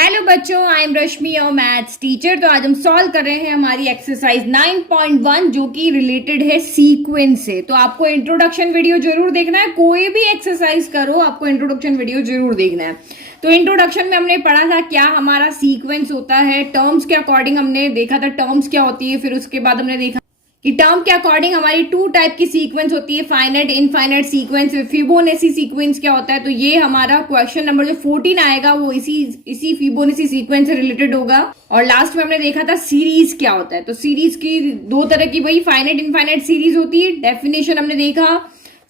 Hello बच्चों, I am रश्मि और maths teacher. तो आज हम सॉल्व कर रहे हैं हमारी एक्सरसाइज 9.1 जो कि रिलेटेड है सीक्वेंस से। तो आपको इंट्रोडक्शन वीडियो जरूर देखना है। कोई भी एक्सरसाइज करो आपको इंट्रोडक्शन वीडियो जरूर देखना है। तो इंट्रोडक्शन में हमने पढ़ा था क्या हमारा सीक्वेंस होता है, टर्म्स के अकॉर्डिंग हमने देखा था टर्म्स क्या होती है। फिर उसके बाद हमने देखा कि टर्म के अकॉर्डिंग हमारी टू टाइप की सीक्वेंस होती है, फाइनाइट इनफाइनाइट सीक्वेंस, फिबोनेसी सीक्वेंस क्या होता है। तो ये हमारा क्वेश्चन नंबर जो 14 आएगा वो इसी फिबोनेसी सीक्वेंस से रिलेटेड होगा। और लास्ट में हमने देखा था सीरीज क्या होता है। तो सीरीज की दो तरह की वही फाइनाइट इनफाइनाइट सीरीज होती है, डेफिनेशन हमने देखा।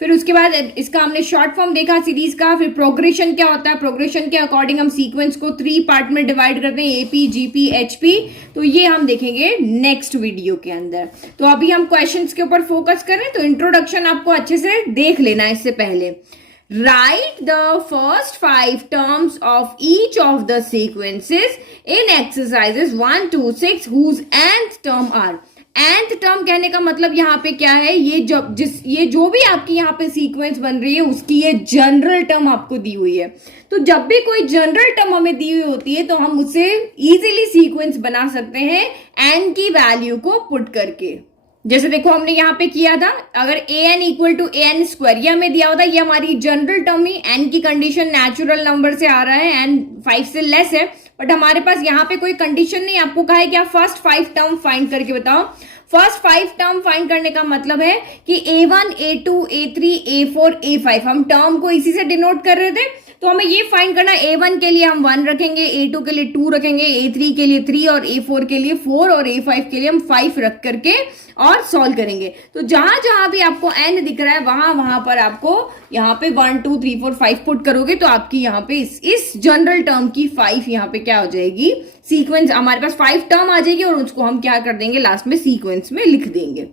फिर उसके बाद इसका हमने शॉर्ट फॉर्म देखा सीरीज का। फिर प्रोग्रेशन क्या होता है, प्रोग्रेशन के अकॉर्डिंग हम सीक्वेंस को 3 पार्ट में डिवाइड करते हैं, एपी जीपी एचपी। तो ये हम देखेंगे नेक्स्ट वीडियो के अंदर। तो अभी हम क्वेश्चंस के ऊपर फोकस करें। तो इंट्रोडक्शन आपको अच्छे से देख लेना है। इससे पहले right the first 5 terms of each of the sequences in exercises 1 to 6 whose nth term are। nth term कहने का मतलब यहाँ पे क्या है, ये जो भी आपकी यहाँ पे सीक्वेंस बन रही है उसकी ये जनरल टर्म आपको दी हुई है। तो जब भी कोई जनरल टर्म हमें दी हुई होती है तो हम उससे इजीली सीक्वेंस बना सकते हैं n की वैल्यू को पुट करके। जैसे देखो हमने यहाँ पे किया था, अगर an equal to an square ये हमें दिया होता, ये हमारी जनरल टर्म ही, n की कंडीशन नेचुरल नंबर से आ रहा है, n 5 से लेस है, बट हमारे पास यहाँ पे कोई कंडीशन नहीं। आपको कहा है कि आप फर्स्ट 5 टर्म फाइंड करके बताओ। फर्स्ट 5 टर्म फाइंड करने का मतलब है कि a1 a2 a3 a4 a5 हम टर्म को इसी से डिनोट कर रहे थे। तो हमें ये फाइंड करना, a1 के लिए हम 1 रखेंगे, a2 के लिए 2 रखेंगे, a3 के लिए 3 और a4 के लिए 4 और a5 के लिए हम 5 रख करके और सॉल्व करेंगे। तो जहां जहां भी आपको n दिख रहा है वहां वहां पर आपको यहाँ पे 1 2 3 4 5 पुट करोगे तो आपकी यहाँ पे इस जनरल टर्म की 5 यहाँ पे क्या हो जाएगी, सीक्वेंस हमारे पास 5 टर्म आ जाएगी और उसको हम क्या कर देंगे लास्ट में सीक्वेंस में लिख देंगे।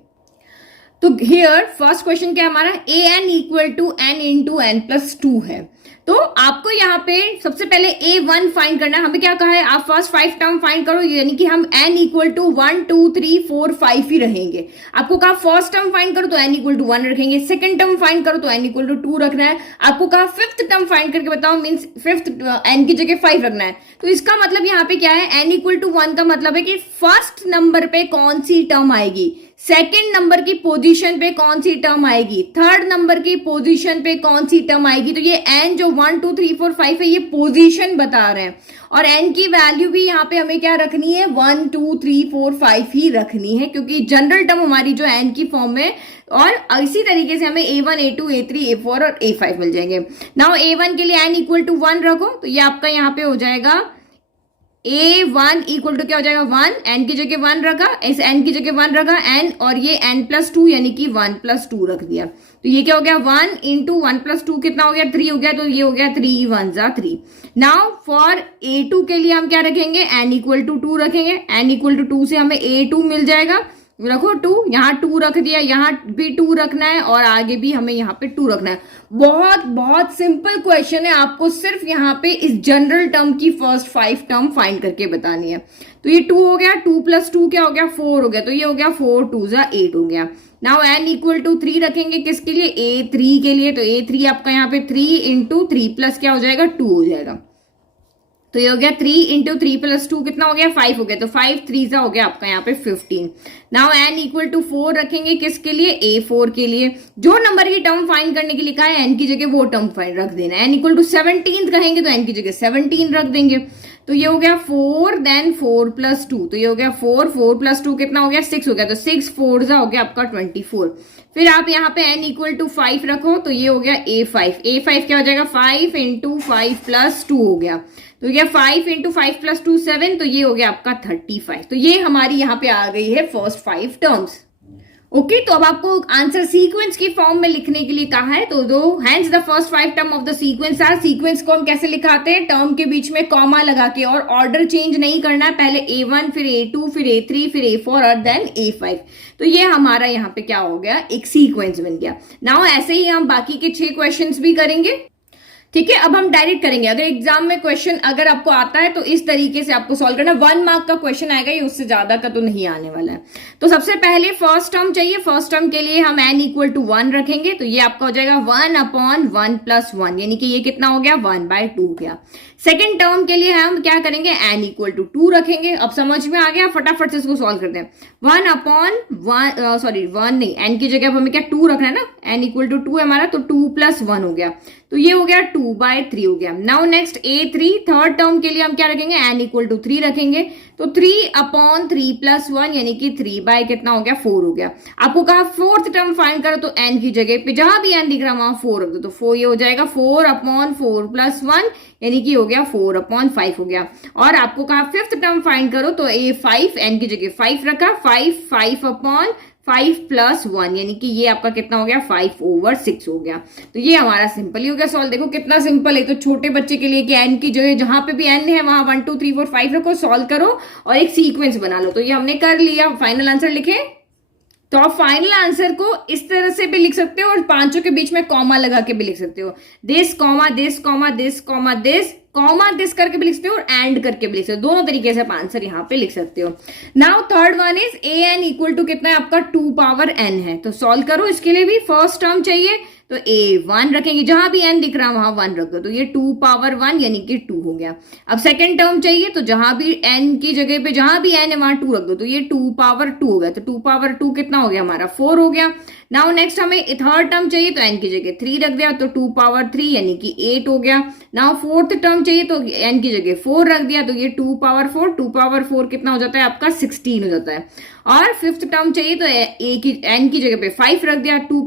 तो हियर फर्स्ट क्वेश्चन क्या है हमारा, an equal to n into n plus 2 है। तो आपको यहाँ पे सबसे पहले a1 फाइंड करना है। हमें क्या कहा है, आप फर्स्ट 5 टर्म फाइंड करो, यानी कि हम n इक्वल टू 1 2 3 4 5 ही रहेंगे। आपको कहा फर्स्ट टर्म फाइंड करो तो n इक्वल टू 1 रखेंगे, सेकंड टर्म फाइंड करो तो n इक्वल टू 2 रखना है। आपको कहा फिफ्थ टर्म फाइंड करके बताओ, मीन्स फिफ्थ n की जगह 5 रखना है। तो इसका मतलब यहाँ पे क्या है, n इक्वल टू 1 का मतलब है कि फर्स्ट नंबर पे कौन सी टर्म आएगी, सेकेंड नंबर की पोजीशन पे कौन सी टर्म आएगी, थर्ड नंबर की पोजीशन पे कौन सी टर्म आएगी। तो ये n जो 1 2 3 4 5 है ये पोजीशन बता रहे हैं और n की वैल्यू भी यहाँ पे हमें क्या रखनी है, 1 2 3 4 5 ही रखनी है, क्योंकि जनरल टर्म हमारी जो n की फॉर्म में। और इसी तरीके से हमें a1 a2 a3 a4 और a5 मिल जाएंगे। नाउ a1 के लिए n इक्वल टू 1 रखो तो ये आपका यहाँ पे हो जाएगा a1 इक्वल टू क्या हो जाएगा 1, n की जगह 1 रखा, इस n की जगह 1 रखा n और ये n प्लस 2 यानी कि 1 प्लस 2 रख दिया। तो ये क्या हो गया 1 इंटू 1 प्लस 2 कितना हो गया 3 हो गया। तो ये हो गया 3 1 जा 3। नाउ फॉर a2 के लिए हम क्या रखेंगे, n इक्वल टू 2 रखेंगे, n इक्वल टू 2 से हमें a2 मिल जाएगा। रखो 2, यहाँ 2 रख दिया, यहाँ भी 2 रखना है और आगे भी हमें यहाँ पे 2 रखना है। बहुत बहुत सिंपल क्वेश्चन है, आपको सिर्फ यहाँ पे इस जनरल टर्म की फर्स्ट 5 टर्म फाइंड करके बतानी है। तो ये 2 हो गया, 2 प्लस 2 क्या हो गया 4 हो गया। तो ये हो गया 4 2 जा 8 हो गया। नाउ n इक्वल टू 3 रखेंगे किसके लिए, a3 के लिए। तो a3 आपका यहाँ पे 3 इंटू 3 प्लस क्या हो जाएगा 2 हो जाएगा। तो ये हो गया 3 इंटू 3 प्लस 2 कितना हो गया 5 हो गया। तो 5 3 हो गया आपका यहाँ पे 15। नाउ n इक्वल टू 4 रखेंगे किसके लिए, a4 के लिए। जो नंबर की टर्म फाइंड करने के लिए कहा है n की जगह वो टर्म फाइंड रख देना। n इक्वल टू 17 कहेंगे तो n की जगह 17 रख देंगे। तो ये हो गया 4 देन 4 प्लस 2। तो ये हो गया 4 4 प्लस 2 कितना हो गया 6 हो गया। तो 6 4 जा हो गया आपका 24। फिर आप यहाँ पे n इक्वल टू 5 रखो तो ये हो गया a5 क्या हो जाएगा 5 इंटू 5 प्लस 2 हो गया। तो क्या 5 इंटू 5 प्लस 2 7। तो ये हो गया आपका 35। तो ये हमारी यहाँ पे आ गई है फर्स्ट 5 टर्म्स। ओके, तो अब आपको आंसर सीक्वेंस की फॉर्म में लिखने के लिए कहा है। तो दो hence the first 5 term of the sequence are. Sequence को हम कैसे लिखाते हैं, टर्म के बीच में कॉमा लगा के, और ऑर्डर चेंज नहीं करना है, पहले a1 फिर a2 फिर a3 फिर a4 और देन a5। तो ये हमारा यहाँ पे क्या हो गया, एक सीक्वेंस बन गया। नाउ ऐसे ही हम बाकी के 6 क्वेश्चंस भी करेंगे। ठीक है, अब हम डायरेक्ट करेंगे। अगर एग्जाम में क्वेश्चन अगर आपको आता है तो इस तरीके से आपको सॉल्व करना। 1 मार्क का क्वेश्चन आएगा, ये उससे ज्यादा का तो नहीं आने वाला है। तो सबसे पहले फर्स्ट टर्म चाहिए। फर्स्ट टर्म के लिए हम n इक्वल टू 1 रखेंगे। तो ये आपका हो जाएगा 1 अपॉन 1 प्लस 1, यानी कि ये कितना हो गया 1/2 गया। सेकेंड टर्म के लिए हम क्या करेंगे, n इक्वल टू 2 रखेंगे। अब समझ में आ गया, फटाफट से इसको सॉल्व करते हैं। 1 अपॉन 1 सॉरी 1 नहीं, n की जगह हमें क्या 2 रखना है ना, n इक्वल टू 2 है हमारा, तो 2 प्लस 1 हो गया, तो ये हो गया 2/3 हो गया। Now next A3 third term के लिए हम क्या रखेंगे, n इक्वल टू 3 रखेंगे, तो 3 अपॉन 3 प्लस 1 यानी कि 3 कितना हो गया 4 हो गया। आपको कहा फोर्थ टर्म फाइंड करो, तो n की जगह पे जहां भी n दिख रहा वहां 4 रख दो, तो 4 ये हो जाएगा 4 अपॉन 4 प्लस 1 यानी कि हो गया 4 अपॉन 5 हो गया। और आपको कहा फिफ्थ टर्म फाइंड करो, तो A5 n की जगह 5 रखा, 5 अपॉन 5 प्लस 1 यानी कि ये आपका कितना हो गया 5/6 हो गया। तो ये हमारा सिंपल ही हो गया सॉल्व। देखो कितना सिंपल है, तो छोटे बच्चे के लिए कि n की जगह जहां पे भी n है वहां 1 2 3 4 5 रखो, सॉल्व करो और एक सीक्वेंस बना लो। तो ये हमने कर लिया। फाइनल आंसर लिखे, तो आप फाइनल आंसर को इस तरह से भी लिख सकते हो और पांचों के बीच में कॉमा लगा के भी लिख सकते हो, this comma this comma this comma this comma this करके भी लिख सकते हो और एंड करके भी लिख सकते हो। दोनों तरीके से आप आंसर यहाँ पे लिख सकते हो। Now third one is an equal to कितना है आपका 2n है, तो सॉल्व करो। इसके लिए भी फर्स्ट टर्म चाहिए, तो a1 रखेंगे, जहां भी n दिख रहा है वहां 1 रख दो, तो ये 2 यानी कि 2 हो गया। अब सेकंड टर्म चाहिए, तो जहां भी n की जगह पे जहां भी n है वहां 2 रख दो, तो ये 2 हो गया, तो 2 कितना हो गया हमारा 4 हो गया। नाउ नेक्स्ट हमें थर्ड टर्म चाहिए, तो n की जगह 3 रख दिया, तो 2 यानी कि 8 हो गया। नाउ फोर्थ टर्म चाहिए, तो n की जगह 4 रख दिया, तो ये 2 कितना हो जाता है आपका 16 हो जाता है। और फिफ्थ टर्म चाहिए, तो n की जगह पे 5 रख दिया, 2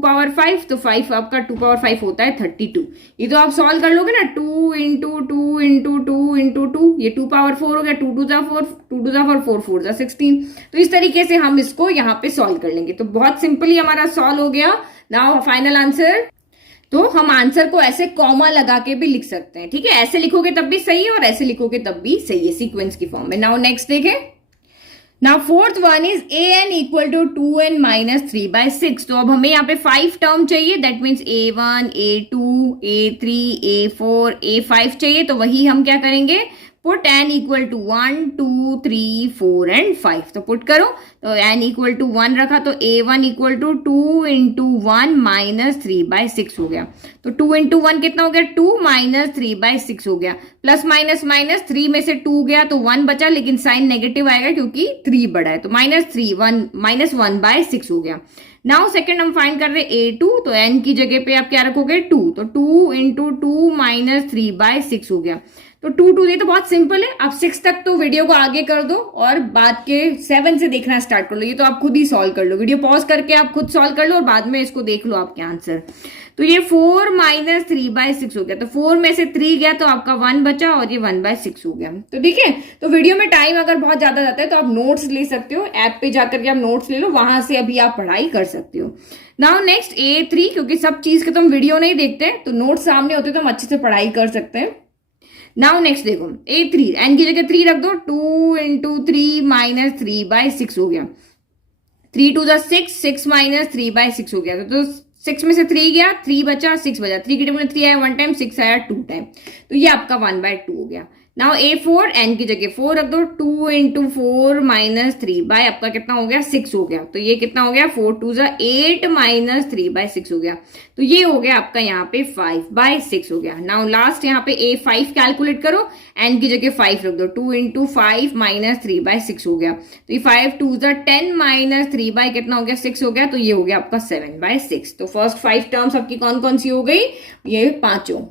तो 5 आपका 2 होता है 32। ये तो आप सॉल्व कर लोगे ना, 2 इंटू 2 इंटू 2 इंटू 2, ये 2 हो गया, 2 2 जा 4, 2 2 जा 4, 4 4 जा 16। तो इस तरीके से हम इसको यहाँ पे सॉल्व कर लेंगे। तो बहुत सिंपली हमारा सॉल्व हो गया। नाउ फाइनल आंसर, तो हम आंसर को ऐसे कॉमा लगा के भी लिख सकते हैं, ठीक है, ऐसे लिखोगे तब भी सही है और ऐसे लिखोगे तब भी सही है, सीक्वेंस की फॉर्म में। नाउ नेक्स्ट देखें, now fourth one is an equal to 2n minus 3/6। तो अब हमें यहाँ पे 5 टर्म चाहिए, that means a1 a2 a3 a4 a5 चाहिए, तो वही हम क्या करेंगे, put n equal to 1 2 3 4 and 5। तो पुट करो, तो n इक्वल टू 1 रखा, तो a1 equal to 2 into 1 minus 3/6 हो गया। तो 2 इंटू 1 कितना हो गया 2 माइनस 3/6 हो गया। प्लस माइनस माइनस 3 में से 2 गया तो 1 बचा, लेकिन साइन नेगेटिव आएगा क्योंकि 3 बड़ा है, तो माइनस 1/6 हो गया। नाउ सेकेंड हम फाइंड कर रहे a2, तो n की जगह पे आप क्या रखोगे 2, तो 2 इंटू 2 माइनस 3/6 हो गया। तो 2 ये तो बहुत सिंपल है। आप 6 तक तो वीडियो को आगे कर दो और बाद के 7 से देखना स्टार्ट कर लो। ये तो आप खुद ही सॉल्व कर लो, वीडियो पॉज करके आप खुद सॉल्व कर लो और बाद में इसको देख लो आपके आंसर। तो ये 4 माइनस 3/6 हो गया, तो 4 में से 3 गया तो आपका 1 बचा और ये 1/6 हो गया। तो ठीक है, तो वीडियो में टाइम अगर बहुत ज्यादा जाता है तो आप नोट्स ले सकते हो, ऐप पे जाकर के आप नोट्स ले लो, वहां से अभी आप पढ़ाई कर सकते हो। नाउ नेक्स्ट A3, क्योंकि सब चीज के तो हम वीडियो नहीं देखते, तो नोट्स सामने होते तो हम अच्छे से पढ़ाई कर सकते हैं। नाउ नेक्स्ट देखो A3, n की जगह 3 रख दो, 2 इंटू 3 माइनस 3/6 हो गया। 3 2 जा 6 माइनस 3/6 हो गया, तो 6 में से 3 गया, 3 बचा, 6 बचा, 3 के टेबल में 3 आया 1 टाइम, 6 आया 2 टाइम, तो ये आपका 1/2 हो गया। नाउ A4, n की जगह 4 रख दो, 2 इंटू 4 माइनस 3 आपका कितना हो गया 6 हो गया, तो ये कितना हो गया 4 2 जा 8 माइनस 3/6 हो गया, तो ये हो गया आपका यहाँ पे 5/6 हो गया। नाउ लास्ट यहाँ पे A5 कैलकुलेट करो, n की जगह 5 रख दो, 2 इंटू 5 माइनस 3/6 हो गया, तो ये 5 2 जा 10 माइनस 3 कितना हो गया 6 हो गया, तो ये हो गया आपका 7/6। तो फर्स्ट 5 टर्म्स आपकी कौन कौन सी हो गई, ये पांचों।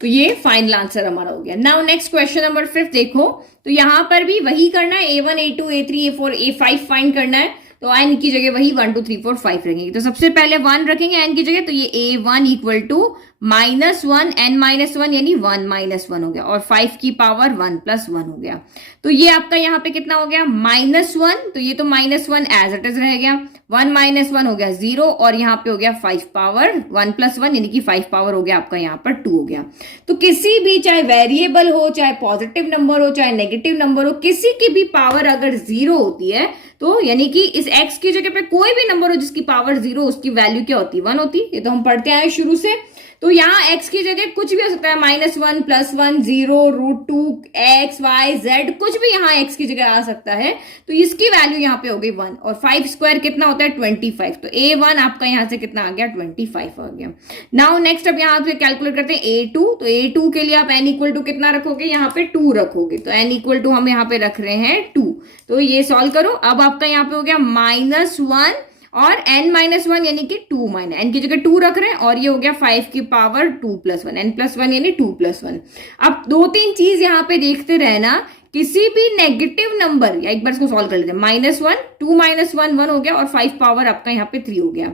तो ये फाइनल आंसर हमारा हो गया। नाउ नेक्स्ट क्वेश्चन नंबर 5 देखो, तो यहां पर भी वही करना है, A1 A2 A3 A4 A5 find करना है, तो n की जगह वही 1 2 3 4 5 रखेंगे। तो सबसे पहले 1 रखेंगे n की जगह, तो ये A1 इक्वल टू -1 n -1 यानी 1 -1 हो गया, और 5 की पावर 1 + 1 हो गया। तो ये आपका यहाँ पे कितना हो गया -1, तो ये तो -1 एज इट इज रह गया, 1 -1 हो गया 0, और यहाँ पे हो गया 5 पावर 1 + 1 यानी कि 5 पावर हो गया आपका यहाँ पर 2 हो गया। तो किसी भी, चाहे वेरिएबल हो, चाहे पॉजिटिव नंबर हो, चाहे नेगेटिव नंबर हो, किसी की भी पावर अगर 0 होती है, तो यानी कि इस x की जगह पे कोई भी नंबर हो जिसकी पावर 0, उसकी वैल्यू क्या होती है 1 होती है। ये तो हम पढ़ते आए शुरू से। तो यहाँ x की जगह कुछ भी हो सकता है, -1, +1, 0, √2, x, y, z, कुछ भी यहाँ x की जगह आ सकता है। तो इसकी वैल्यू यहाँ पे हो गई 1, और 5 स्क्वायर कितना होता है 25। तो a1 आपका यहाँ से कितना आ गया 25 आ गया। नाउ नेक्स्ट अब यहाँ पे कैलकुलेट करते हैं a2। तो a2 के लिए आप n इक्वल टू कितना रखोगे, यहाँ पे 2 रखोगे। तो n इक्वल टू हम यहाँ पे रख रहे हैं 2। तो ये सॉल्व करो। अब आपका यहाँ पे हो गया -1 और n-1 यानी कि 2 n की जगह 2 रख रहे हैं, और ये हो गया 5 की पावर 2 + 1, n+1 यानी 2 + 1। अब 2-3 चीज यहाँ पे देखते रहना, किसी भी नेगेटिव नंबर, या एक बार इसको सॉल्व कर लेते हैं, -1, 2 - 1 1 हो गया, और 5 पावर आपका यहाँ पे 3 हो गया।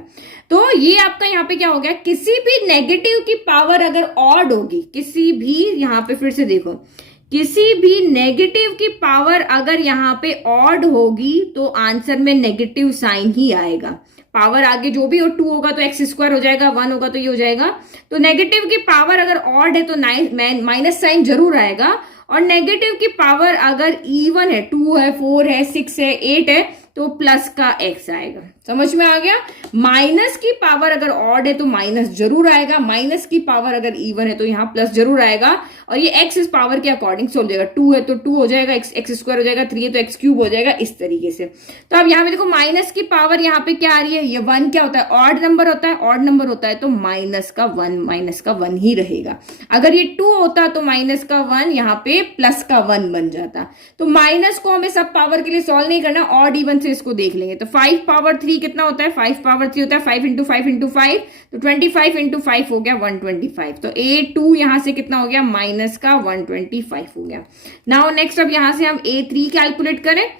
तो ये आपका यहाँ पे क्या हो गया, किसी भी नेगेटिव की पावर अगर ऑड होगी, किसी भी, यहाँ पे फिर से देखो, किसी भी नेगेटिव की पावर अगर यहाँ पे ऑड होगी तो आंसर में नेगेटिव साइन ही आएगा। पावर आगे जो भी हो, 2 होगा तो x² हो जाएगा, 1 होगा तो ये हो जाएगा। तो नेगेटिव की पावर अगर ऑड है तो माइनस साइन जरूर आएगा, और नेगेटिव की पावर अगर इवन है, 2 है, 4 है, 6 है, 8 है, तो प्लस का x आएगा। समझ में आ गया। माइनस की पावर अगर ऑड है तो माइनस जरूर आएगा, माइनस की पावर अगर इवन है तो यहाँ प्लस जरूर आएगा, और ये x इस पावर के अकॉर्डिंग सोल्व हो जाएगा। 2 है तो 2 हो जाएगा, x² हो जाएगा, 3 है तो x³ हो जाएगा, इस तरीके से। तो अब यहाँ पे देखो, माइनस की पावर यहाँ पे क्या आ रही है, ये 1 क्या होता है, ऑड नंबर होता है, ऑड नंबर होता है तो माइनस का 1 ही रहेगा। अगर ये 2 होता तो माइनस का 1 यहाँ पे प्लस का 1 बन जाता। तो माइनस को हमें सब पावर के लिए सॉल्व नहीं करना, ऑड इवन से इसको देख लेंगे। तो 5 पावर 3 कितना होता है, 5 पावर 3 होता है 5 × 5 × 5, तो 25 × 5 हो गया 125। तो a2 यहां से कितना हो गया, माइनस का 125 हो गया। नाउ नेक्स्ट अब यहां से हम a3 कैलकुलेट करें।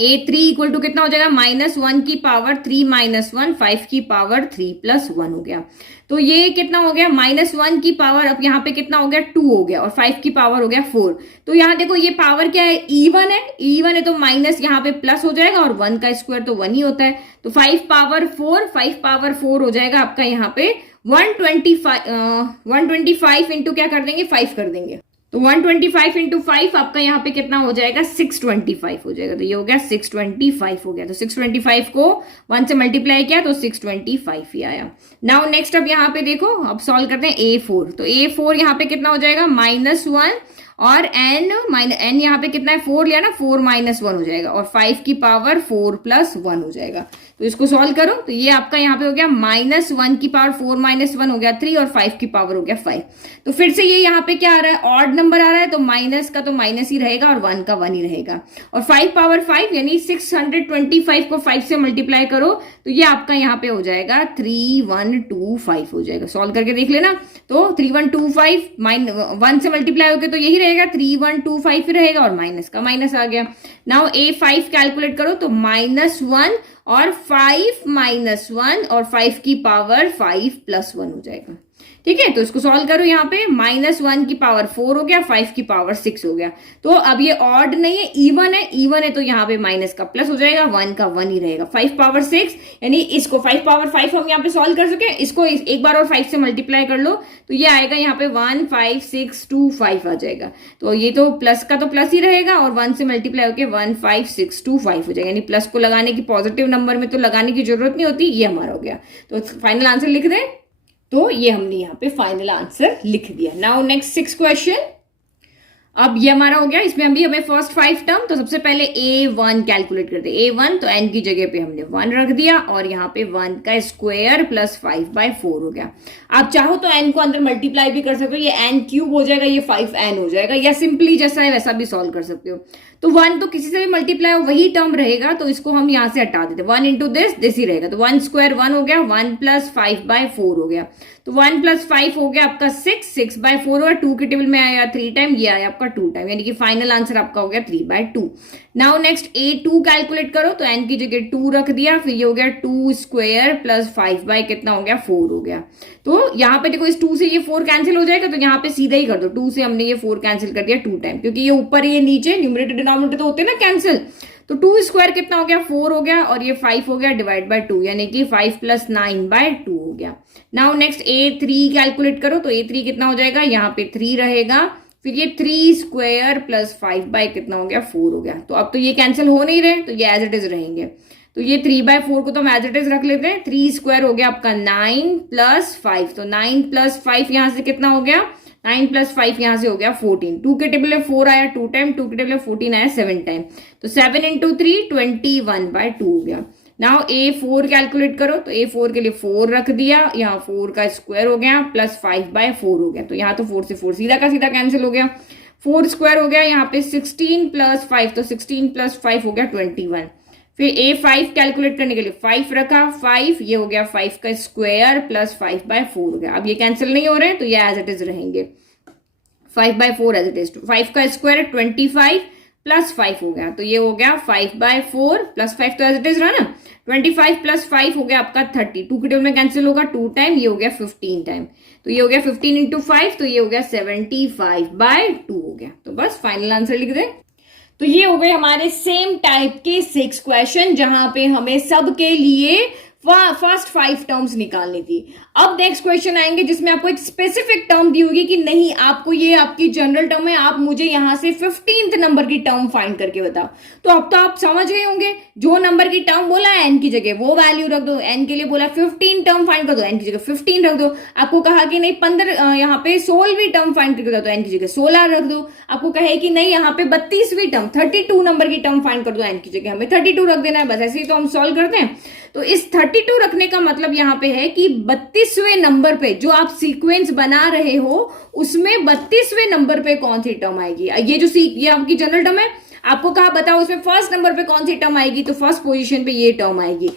a3 इक्वल टू कितना हो जाएगा, -1 की पावर 3 - 1, 5 की पावर 3 + 1 हो गया। तो ये कितना हो गया, -1 की पावर अब यहाँ पे कितना हो गया 2 हो गया, और 5 की पावर हो गया 4। तो यहाँ देखो ये पावर क्या है, इवन है, इवन है तो माइनस यहाँ पे प्लस हो जाएगा, और 1 का स्क्वायर तो 1 ही होता है। तो 5 पावर 4 हो जाएगा आपका यहाँ पे 125 इंटू क्या कर देंगे, 5 कर देंगे। तो 125 × 5 आपका यहाँ पे कितना हो जाएगा, 625 हो जाएगा। तो ये हो गया 625 हो गया। तो 625 को 1 से मल्टीप्लाई किया तो 625 ही आया। नाउ नेक्स्ट अब यहाँ पे देखो, अब सॉल्व करते हैं a4। तो a4 यहाँ पे कितना हो जाएगा, -1, और n यहाँ पे कितना है, 4 लिया ना, 4 - 1 हो जाएगा, और 5 की पावर 4 + 1 हो जाएगा। तो इसको सॉल्व करो। तो ये आपका यहाँ पे हो गया -1 की पावर 4 - 1 हो गया 3, और 5 की पावर हो गया 5। तो फिर से ये यहाँ पे क्या आ रहा है, ऑड नंबर आ रहा है, तो माइनस का तो माइनस ही रहेगा, और 1 का 1 ही रहेगा। और 5 पावर 5 यानी 625 को 5 से मल्टीप्लाई करो तो ये आपका यहाँ पे हो जाएगा 3125 हो जाएगा। सॉल्व करके देख लेना। तो 3125 1 से मल्टीप्लाई होकर तो यही रहेगा, 3125 रहेगा, और माइनस का माइनस आ गया। नाउ a5 कैलकुलेट करो तो -1 और 5 - 1 और 5 की पावर 5 + 1 हो जाएगा। ठीक है, तो इसको सॉल्व करो। यहाँ पे -1 की पावर 4 हो गया, 5 की पावर 6 हो गया। तो अब ये ऑड नहीं है, इवन है, इवन है तो यहाँ पे माइनस का प्लस हो जाएगा, 1 का 1 ही रहेगा। 5 पावर 6 यानी इसको 5 पावर 5 हम यहाँ पे सॉल्व कर सके, इसको एक बार और 5 से मल्टीप्लाई कर लो तो ये आएगा यहाँ पे 15625 आ जाएगा। तो ये तो प्लस का तो प्लस ही रहेगा, और 1 से मल्टीप्लाई होकर 15625 हो जाएगा। यानी प्लस को लगाने की, पॉजिटिव नंबर में तो लगाने की जरूरत नहीं होती। ये हमारा हो गया। तो फाइनल आंसर लिख दें। तो ये हमने यहाँ पे फाइनल आंसर लिख दिया। Now next 6 question. अब ये हमारा हो गया, इसमें अभी हमें फर्स्ट 5 टर्म। तो सबसे पहले a1 कैलकुलेट करते हैं। a1 तो n की जगह पे हमने 1 रख दिया, और यहाँ पे 1 का स्क्वायर प्लस 5/4 हो गया। आप चाहो तो n को अंदर मल्टीप्लाई भी कर सकते हो, ये n³ हो जाएगा, ये 5n हो जाएगा, या सिंपली जैसा है वैसा भी सॉल्व कर सकते हो। तो 1 तो किसी से भी मल्टीप्लाई हो वही टर्म रहेगा, तो इसको हम यहाँ से हटा देते हैं। 1 इंटू दिस ही रहेगा। तो 1 स्क्वायर 1 हो गया, 1 प्लस 5/4 हो गया। तो 1 प्लस 5 हो गया आपका 6/4 हो गया। 2 के टेबल में आया 3 टाइम, ये आया आपका 2 टाइम, यानी कि फाइनल आंसर आपका हो गया 3/2। नाउ नेक्स्ट a2 कैलकुलेट करो। तो n की जगह 2 रख दिया, फिर ये हो गया 2 स्क्वायर प्लस 5 कितना हो गया 4 हो गया। तो यहाँ पे देखो इस 2 से ये 4 कैंसिल हो जाएगा, तो यहाँ पे सीधा ही कर दो। 2 से हमने ये 4 कैंसिल कर दिया 2 टाइम, क्योंकि ये ऊपर ये नीचे न्यूमरेटर डिनोमिनेटर तो होते हैं ना कैंसिल। तो 2 स्क्वायर कितना हो गया 4 हो गया, और ये 5 हो गया डिवाइड बाय 2, यानी कि 5 + 9/2 हो गया। नाउ नेक्स्ट a3 कैलकुलेट करो। तो a3 कितना हो जाएगा, यहाँ पे 3 रहेगा, फिर ये 3 स्क्वायर प्लस 5 कितना हो गया 4 हो गया। तो अब तो ये कैंसिल हो नहीं रहे, तो ये एज इट इज रहेंगे। तो ये 3/4 को तो हम एज इट इज रख लेते हैं। 3 स्क्वायर हो गया आपका 9 + 5, तो 9 + 5 यहां से कितना हो गया, 9 + 5 यहां से हो गया 14। 2 के टेबल में 4 आया 2 टाइम, 2 के टेबल में 14 आया 7 टाइम, तो 7 × 3 21/2 हो गया। नाउ A4 कैलकुलेट करो, तो A4 के लिए 4 रख दिया, यहाँ 4 का स्क्वायर हो गया प्लस 5/4 हो गया, तो यहाँ तो 4 से 4 सीधा का सीधा कैंसिल हो गया। 4 स्क्वायर हो गया, यहाँ पे 16 + 5, तो 16 + 5 हो गया 21। फिर A5 कैलकुलेट करने के लिए 5 रखा, 5 ये हो गया 5 का स्क्वायर प्लस 5/4 हो गया। अब ये कैंसिल नहीं हो रहे हैं तो ये एज इट इज रहेंगे, 5/4 एज इट इज। 5 का स्क्वायर 25 प्लस 5 हो गया, तो ये हो गया 5/4 प्लस 5 तो एज इट इज रहा ना। 25 + 5 हो गया आपका 30, 2 के टेबल में कैंसिल होगा 2 टाइम, ये हो गया 15 टाइम, तो ये हो गया 15 × 5, तो ये हो गया 75/2 हो गया। तो बस फाइनल आंसर लिख दे। तो ये हो गए हमारे सेम टाइप के 6 क्वेश्चन जहां पे हमें सबके लिए फर्स्ट 5 टर्म्स निकालनी थी। अब नेक्स्ट क्वेश्चन आएंगे जिसमें आपको एक स्पेसिफिक टर्म दी होगी कि नहीं आपको ये आपकी जनरल टर्म है, आप मुझे यहां से 15th नंबर की टर्म फाइंड करके बताओ। तो अब तो आप समझ गए होंगे, जो नंबर की टर्म बोला है n की जगह वो वैल्यू रख दो। n के लिए बोला 15 टर्म फाइंड कर दो, n की जगह 15 रख दो। आपको कहा कि नहीं 15 यहाँ पे 16वीं टर्म फाइंड करके बताओ, n की जगह 16 रख दो। आपको कहे कि नहीं यहाँ पे 32वीं टर्म 32 नंबर की टर्म फाइंड कर दो, n की जगह हमें 32 रख देना है। बस ऐसे ही तो हम सॉल्व करते हैं। तो इस 32 रखने का मतलब यहाँ पे है कि 32वें नंबर पे जो आप सीक्वेंस बना रहे हो उसमें 32वें नंबर पे कौन सी टर्म आएगी। ये आपकी जनरल टर्म है, आपको कहा बताओ उसमें फर्स्ट नंबर पे कौन सी टर्म आएगी, तो फर्स्ट पोजीशन पे ये टर्म आएगी।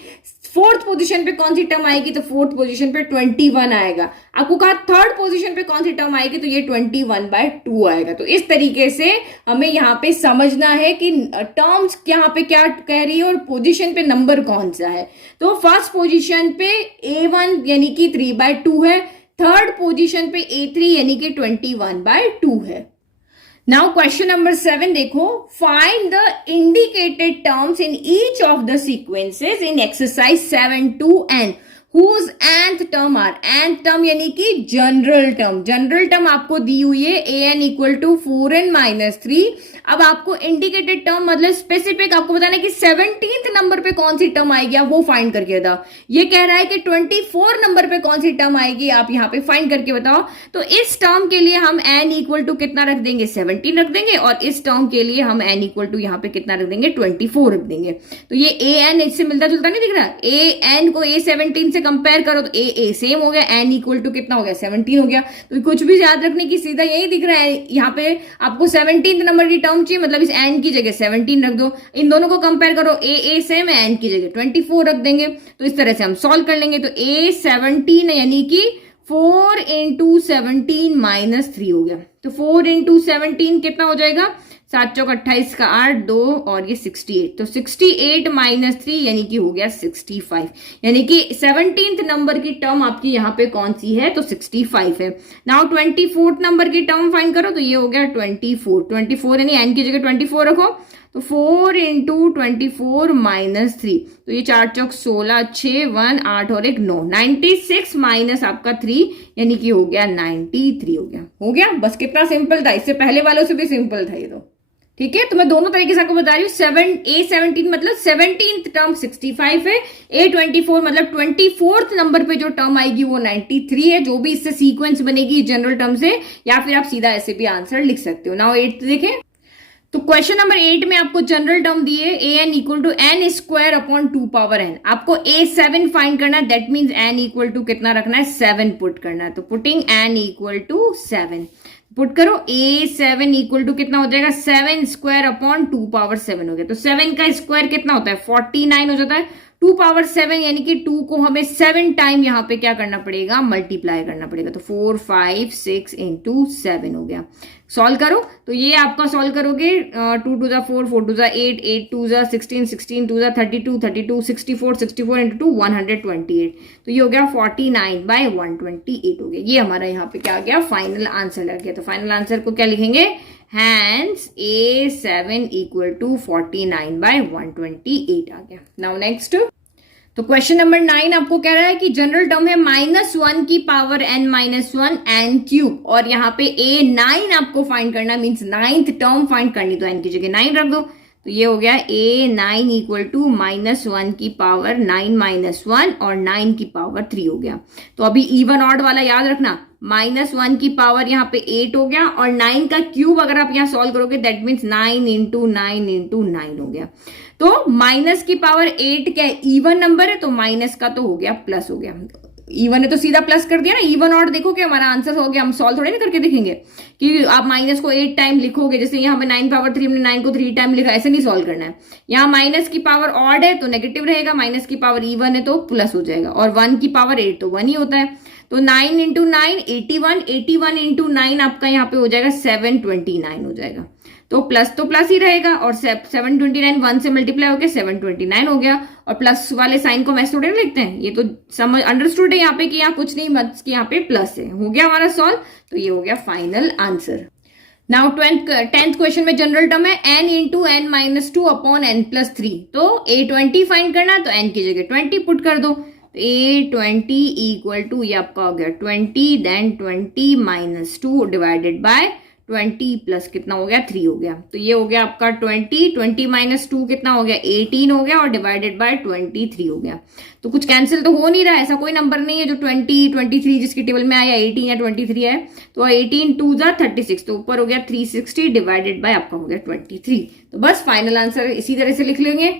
फोर्थ पोजीशन पे कौन सी टर्म आएगी, तो फोर्थ पोजीशन पे 21 आएगा। आपको कहा थर्ड पोजीशन पे कौन सी टर्म आएगी, तो ये 21/2 आएगा। तो इस तरीके से हमें यहाँ पे समझना है कि टर्म्स यहाँ पे क्या कह रही है और पोजीशन पे नंबर कौन सा है। तो फर्स्ट पोजीशन पे A1 यानी कि 3/2 है, थर्ड पोजीशन पे A3 यानी कि 21/2 है। नाउ क्वेश्चन नंबर 7 देखो, find the indicated terms in each of the sequences in exercise 7-N whose nth term are, nth term यानी कि जनरल टर्म। जनरल टर्म आपको दी हुई है an = 4n-3। अब आपको इंडिकेटेड टर्म मतलब स्पेसिफिक आपको बताना है कि 17th नंबर पे कौन सी टर्म आएगी, आप वो फाइंड करके बताओ। ये कह रहा है कि 24 नंबर पे कौन सी टर्म आएगी, आप यहाँ पे फाइंड करके बताओ। तो इस टर्म के लिए हम n = कितना रख देंगे, 17 रख देंगे, और इस टर्म के लिए हम n = यहाँ पे कितना रख देंगे, 24 रख देंगे। तो ये an इससे मिलता जुलता नहीं दिख रहा, an को A17 से कंपेयर करो तो a सेम हो गया, n = कितना हो गया, 17 हो गया। तो कुछ भी याद रखने की सीधा यही दिख रहा है, यहाँ पे आपको 17th नंबर की टर्म चाहिए, मतलब इस n की जगह 17 रख दो। इन दोनों को कंपेयर करो, a सेम है, n की जगह 24 रख देंगे। तो इस तरह से हम सॉल्व कर लेंगे। तो A17 यानी कि 4 × 17 - 3 हो गया। तो 4 × 17 कितना हो जाएगा, 7 चौक 28 का 8, 2 और ये 68। तो 68 - 3 यानी कि हो गया 65। यानी कि 17th नंबर की टर्म आपकी यहाँ पे कौन सी है, तो 65 है। नाउ 24th नंबर की टर्म फाइंड करो, तो ये हो गया 24 यानी n की जगह 24 रखो। तो 4 × 24 - 3, तो ये 4 चौक 16, 6, 1, 8 और 1, 9, 96 माइनस आपका 3 यानी कि हो गया 93 हो गया। बस कितना सिंपल था, इससे पहले वालों से भी सिंपल था ये तो। ठीक है, तो मैं दोनों तरीके से आपको बता रही हूँ। A17 मतलब 17th टर्म 65 है, A24 मतलब 24th नंबर पे जो टर्म आएगी वो 93 है। जो भी इससे सीक्वेंस बनेगी जनरल टर्म से, या फिर आप सीधा ऐसे भी आंसर लिख सकते हो। नाउ 8 देखें, तो क्वेश्चन नंबर 8 में आपको जनरल टर्म दी है an = n²/2n। आपको A7 फाइंड करना है, दैट मीन्स n = कितना रखना है, 7 पुट करना है। तो पुटिंग n = 7 पुट करो, A7 = कितना हो जाएगा, 7²/2⁻7 हो गया। तो 7 का स्क्वायर कितना होता है, 49 हो जाता है। 2⁻7 यानी कि 2 को हमें 7 टाइम यहाँ पे क्या करना पड़ेगा, मल्टीप्लाई करना पड़ेगा। तो 4, 5, 6 × 7 हो गया। सॉल्व करो, तो ये आपका सॉल्व करोगे 2 × 2 = 4, 4 × 2 = 8, 8 × 2 = 16, 16 × 2 = 32, 32, 64, 64 × 2 128। तो ये हो गया 49/128 हो गया। ये हमारा यहाँ पे क्या आ गया, फाइनल आंसर लग गया। तो फाइनल आंसर को क्या लिखेंगे, हैंस A7 = 49/128 आ गया। नाउ नेक्स्ट, तो क्वेश्चन नंबर 9 आपको कह रहा है कि जनरल टर्म है -1 की पावर n-1 n³ और यहाँ पे A9 आपको फाइंड करना, मींस 9th टर्म फाइंड करनी। तो n की जगह 9 रख दो। तो ये हो गया A9 इक्वल टू -1 की पावर 9 - 1 और 9 की पावर 3 हो गया। तो अभी इवन ऑड वाला याद रखना, -1 की पावर यहाँ पे 8 हो गया और 9 का क्यूब अगर आप यहाँ सॉल्व करोगे दैट मीन्स 9 इंटू 9 इंटू 9 हो गया। तो माइनस की पावर 8 क्या है, इवन नंबर है, तो माइनस का तो हो गया प्लस हो गया। इवन है तो सीधा प्लस कर दिया ना, इवन और देखो कि हमारा आंसर हो गया। हम सॉल्व थोड़ी ना करके देखेंगे कि आप माइनस को 8 टाइम लिखोगे, जैसे यहाँ पे 9 पावर 3 हमने 9 को 3 टाइम लिखा, ऐसे नहीं सॉल्व करना है। यहाँ माइनस की पावर ऑड है तो नेगेटिव रहेगा, माइनस की पावर इवन है तो प्लस हो जाएगा, और 1 की पावर 8 तो 1 ही होता है। तो 9 इंटू 9 81, 81 इंटू 9 आपका यहाँ पे हो जाएगा 729 हो जाएगा। तो प्लस ही रहेगा, और 729 1 से मल्टीप्लाई होकर 729 हो गया। और प्लस वाले साइन को मैथ स्टूडेंट लिखते हैं, ये तो समझ अंडरस्टूड है यहाँ पे कि यहाँ कुछ नहीं मत कि यहाँ पे प्लस है। हो गया हमारा सॉल्व, तो ये हो गया final answer. Now 10th question में जनरल टर्म है n into n minus 2 upon n plus 3। तो A20 फाइंड करना है, तो n की जगह 20 पुट कर दो। A20 इक्वल टू ये आपका हो गया 20, then 20 minus 2 divided by 20 plus कितना हो गया 3 हो गया। तो ये हो गया आपका 20 माइनस 2 कितना हो गया 18 हो गया, और डिवाइडेड बाय 23 हो गया। तो कुछ कैंसिल तो हो नहीं रहा है, ऐसा कोई नंबर नहीं है जो 20 23 जिसकी टेबल में आया 18 या 23 है। तो 18 2 जा 36, तो ऊपर हो गया 360 डिवाइडेड बाय आपका हो गया 23। तो बस फाइनल आंसर इसी तरह से लिख लेंगे।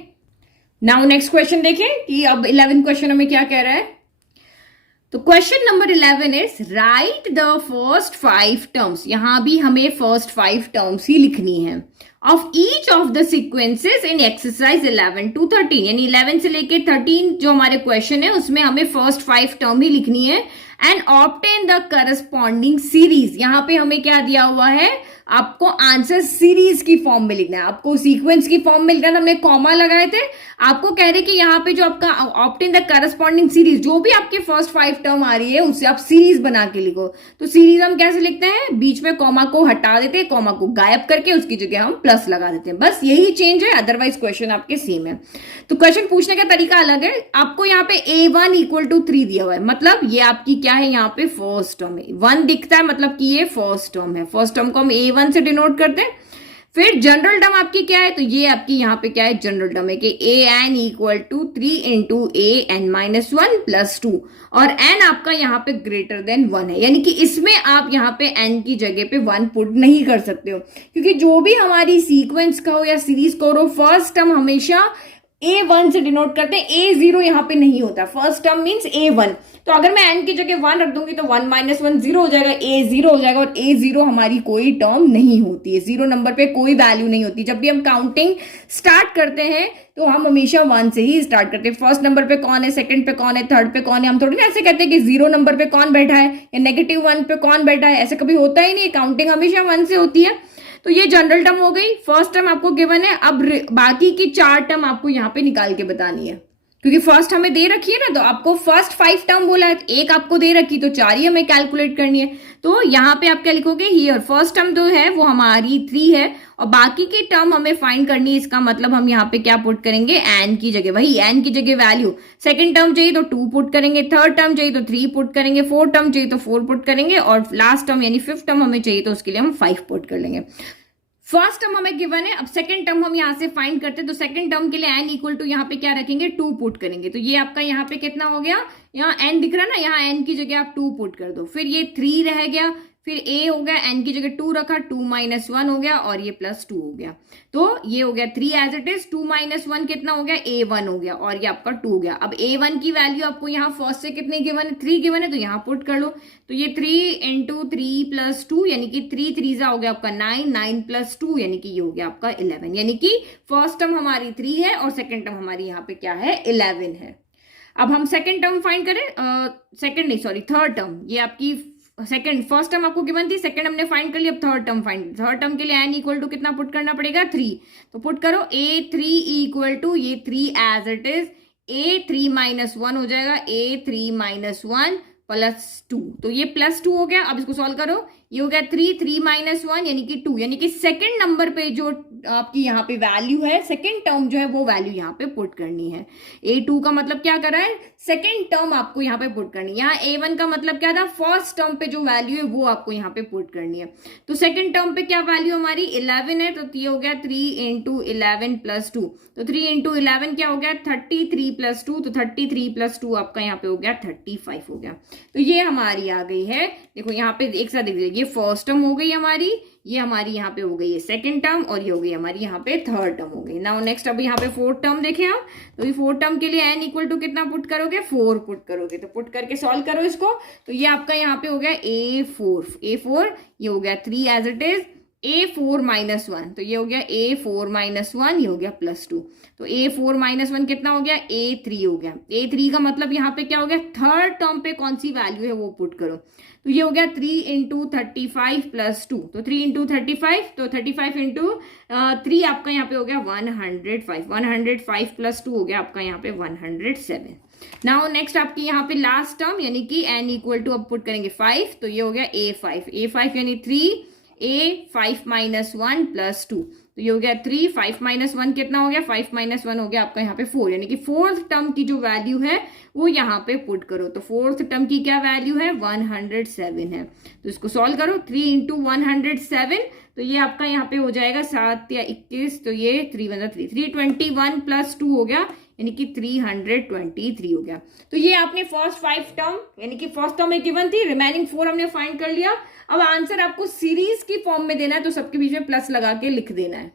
नाउ नेक्स्ट क्वेश्चन देखें कि अब 11th क्वेश्चन हमें क्या कह रहा है। तो question number 11 is right the first 5 terms. यहां भी हमें फर्स्ट 5 टर्म्स ही लिखनी है of each of the sequences in exercise 11 to 13, यानी 11 से लेके 13 जो हमारे क्वेश्चन है उसमें हमें फर्स्ट 5 टर्म ही लिखनी है। And obtain the corresponding series. यहां पे हमें क्या दिया हुआ है, आपको आंसर सीरीज की फॉर्म में लिखना है, आपको सीक्वेंस की फॉर्म में लिखना है। हमने कॉमा लगाए थे, आपको कह रहे कि यहाँ पे जो आपका ऑब्टेन द करस्पॉन्डिंग सीरीज, जो भी आपके फर्स्ट 5 टर्म आ रही है उससे आप सीरीज बना के लिखो। तो सीरीज हम कैसे लिखते हैं, बीच में कॉमा को हटा देते हैं, कॉमा को गायब करके उसकी जगह हम प्लस लगा देते हैं, बस यही चेंज है, अदरवाइज क्वेश्चन आपके सेम है। तो क्वेश्चन पूछने का तरीका अलग है। आपको यहाँ पे A1 इक्वल टू 3 दिया हुआ है, मतलब ये आपकी क्या है, यहाँ पे फर्स्ट टर्म है। 1 दिखता है मतलब कि ये फर्स्ट टर्म है, फर्स्ट टर्म को हम A1 से डिनोट करते हैं। फिर जनरल टर्म आपकी क्या है, तो ये आपकी यहाँ पे क्या है, जनरल टर्म है कि an equal to 3 into an minus 1 plus 2, और n आपका यहाँ पे ग्रेटर देन 1 है, यानी कि इसमें आप यहाँ पे n की जगह पे 1 पुट नहीं कर सकते हो, क्योंकि जो भी हमारी सीक्वेंस का हो या सीरीज का हो, फर्स्ट टर्म हमेशा A1 से डिनोट करते हैं, A0 यहाँ पे नहीं होता। First term means A1। तो अगर मैं n की जगह 1 रख दूंगी तो 1 माइनस 1 0 हो जाएगा, A0 हो जाएगा, और A0 हमारी कोई टर्म नहीं होती है, 0 नंबर पे कोई वैल्यू नहीं होती। जब भी हम काउंटिंग स्टार्ट करते हैं तो हम हमेशा 1 से ही स्टार्ट करते हैं। फर्स्ट नंबर पे कौन है, सेकंड पे कौन है, थर्ड पे कौन है, हम थोड़ी ना ऐसे कहते हैं कि 0 नंबर पे कौन बैठा है या -1 पे कौन बैठा है, ऐसा कभी होता ही नहीं। काउंटिंग हमेशा 1 से होती है। तो ये जनरल टर्म हो गई, फर्स्ट टर्म आपको गिवन है। अब बाकी की 4 टर्म आपको यहाँ पे निकाल के बतानी है, क्योंकि फर्स्ट हमें दे रखी है ना, तो आपको फर्स्ट 5 टर्म बोला है, एक आपको दे रखी तो 4 ही हमें कैलकुलेट करनी है। तो यहाँ पे आप क्या लिखोगे, हियर फर्स्ट टर्म जो है वो हमारी 3 है, और बाकी की टर्म हमें फाइंड करनी है। इसका मतलब हम यहाँ पे क्या पुट करेंगे, एन की जगह, वही एन की जगह वैल्यू। सेकंड टर्म चाहिए तो 2 पुट करेंगे, थर्ड टर्म चाहिए तो 3 पुट करेंगे, फोर्थ टर्म चाहिए तो 4 पुट करेंगे, और लास्ट टर्म यानी 5th टर्म हमें चाहिए तो उसके लिए हम 5 पुट कर लेंगे। फर्स्ट टर्म हमें गिवन है, अब सेकंड टर्म हम यहां से फाइंड करते हैं। तो सेकंड टर्म के लिए n इक्वल टू यहाँ पे क्या रखेंगे, 2 पुट करेंगे। तो ये आपका यहाँ पे कितना हो गया, यहाँ n दिख रहा है ना, यहाँ n की जगह आप 2 पुट कर दो। फिर ये 3 रह गया, फिर a हो गया, n की जगह 2 रखा, 2 माइनस 1 हो गया, और ये प्लस 2 हो गया। तो ये हो गया 3 एज इट इज, 2 माइनस 1 कितना हो गया, a1 हो गया, और ये आपका 2 हो गया। अब a1 की वैल्यू आपको यहाँ फर्स्ट से कितने गिवन है, 3 गिवन है, तो यहाँ पुट कर लो। तो ये 3 इंटू 3 प्लस 2, यानी कि 3 3 हो गया आपका 9, 9 प्लस 2 यानी कि ये हो गया आपका 11, यानी कि फर्स्ट टर्म हमारी 3 है और सेकेंड टर्म हमारी यहाँ पे क्या है, 11 है। अब हम सेकेंड टर्म फाइंड करें, थर्ड टर्म, ये आपकी फर्स्ट टर्म आपको गिवन थी, सेकंड हमने फाइंड कर लिया। अब third term find, third term के लिए n इक्वल टू कितना पुट करना पड़ेगा, 3। तो पुट करो A3 इक्वल टू ये 3 as it is, A3 minus 1 हो जाएगा, A3 माइनस 1 प्लस 2, तो ये प्लस 2 हो गया। अब इसको सॉल्व करो, ये हो गया 3, 3 माइनस 1 यानी कि 2, यानी कि सेकंड नंबर पे जो आपकी यहाँ पे वैल्यू है, सेकंड टर्म जो है वो वैल्यू यहाँ पे पुट करनी है। A2 का मतलब क्या कर रहा है, सेकंड टर्म आपको यहाँ पे पुट करनी है। यहाँ A1 का मतलब क्या था, फर्स्ट टर्म पे जो वैल्यू है वो आपको यहाँ पे पुट करनी है। तो सेकंड टर्म पे क्या वैल्यू हमारी 11 है, तो ये हो गया 3 इंटू 11 प्लस 2, तो 3 इंटू 11 क्या हो गया 33 प्लस 2, तो 33 प्लस 2 आपका यहाँ पे हो गया 35 हो गया। तो ये हमारी आ गई है, देखो यहाँ पे एक साथ देख लीजिए, ये फर्स्ट टर्म हो गई हमारी, ये हमारी यहाँ पे हो गई है सेकंड टर्म, और ये हो गई हमारी यहाँ पे थर्ड टर्म हो गई। नाउ नेक्स्ट अब यहाँ पे फोर्थ टर्म देखें हम, तो ये फोर्थ टर्म के लिए n इक्वल टू कितना पुट करोगे, 4 पुट करोगे, तो पुट करके सॉल्व करो इसको। तो ये आपका यहाँ पे हो गया A4, ये हो गया 3 as it is, A4 minus 1, तो ये हो गया A4 माइनस 1, ये हो गया प्लस 2, तो A4 माइनस 1 कितना हो गया, A3 हो गया। A3 का मतलब यहाँ पे क्या हो गया, थर्ड टर्म पे कौन सी वैल्यू है वो पुट करो, तो ये हो गया 3 इंटू 35 प्लस 2, तो 3 इंटू 35, तो 35 इंटू 3 आपका यहाँ पे हो गया 105 प्लस 2 हो गया आपका यहाँ पे 107। नाउ नेक्स्ट आपकी यहाँ पे लास्ट टर्म यानी कि n इक्वल टू अब पुट करेंगे 5, तो ये हो गया A5 यानी 3 A5 माइनस 1 प्लस 2, तो ये हो गया 3, 5 माइनस 1 कितना हो गया, 5 माइनस 1 हो गया आपका यहाँ पे 4, यानी कि फोर्थ टर्म की जो वैल्यू है वो यहाँ पे पुट करो। तो फोर्थ टर्म की क्या वैल्यू है, 107 है, तो इसको सॉल्व करो। 3 इंटू 107, तो ये आपका यहाँ पे हो जाएगा 7 या 21, तो ये 321 प्लस 2 हो गया, यानी कि 323 हो गया। तो ये आपने फर्स्ट 5 टर्म यानी कि फर्स्ट टर्म एक गिवन थी, रिमेनिंग 4 हमने फाइंड कर लिया। अब आंसर आपको सीरीज की फॉर्म में देना है, तो सबके बीच में प्लस लगा के लिख देना है।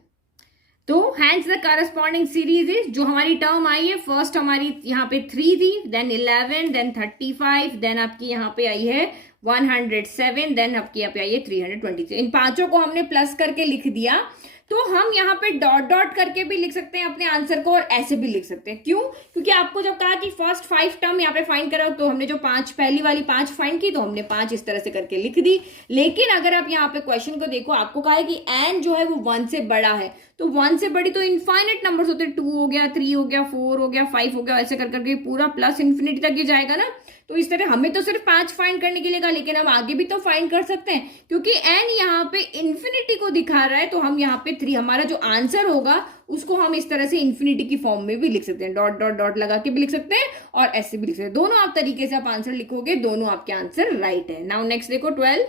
तो hence the corresponding series is, जो हमारी टर्म आई है फर्स्ट हमारी यहाँ पे 3 थी, देन 11, देन 35, देन आपकी यहाँ पे आई है 107, देन आपकी यहाँ पे आई है 323। इन पांचों को हमने प्लस करके लिख दिया। तो हम यहाँ पे डॉट डॉट करके भी लिख सकते हैं अपने आंसर को, और ऐसे भी लिख सकते हैं। क्यों, क्योंकि आपको जब कहा कि फर्स्ट 5 टर्म यहाँ पे फाइंड करो, तो हमने जो 5 पहली वाली 5 फाइंड की, तो हमने 5 इस तरह से करके लिख दी। लेकिन अगर आप यहाँ पे क्वेश्चन को देखो, आपको कहा है कि n जो है वो 1 से बड़ा है, तो 1 से बड़ी तो इनफाइनाइट नंबर्स होते हैं, 2 हो गया, 3 हो गया, 4 हो गया, 5 हो गया, ऐसे कर करके पूरा प्लस इन्फिनिटी तक ये जाएगा ना। तो इस तरह हमें तो सिर्फ 5 फाइंड करने के लिए कहा, लेकिन हम आगे भी तो फाइंड कर सकते हैं, क्योंकि n यहाँ पे इन्फिनिटी को दिखा रहा है। तो हम यहाँ पे 3, हमारा जो आंसर होगा उसको हम इस तरह से इन्फिनिटी की फॉर्म में भी लिख सकते हैं, डॉट डॉट डॉट लगा के भी लिख सकते हैं और ऐसे भी लिख सकते हैं। दोनों आप तरीके से आप आंसर लिखोगे, दोनों आपके आंसर राइट है। नाउ नेक्स्ट देखो 12।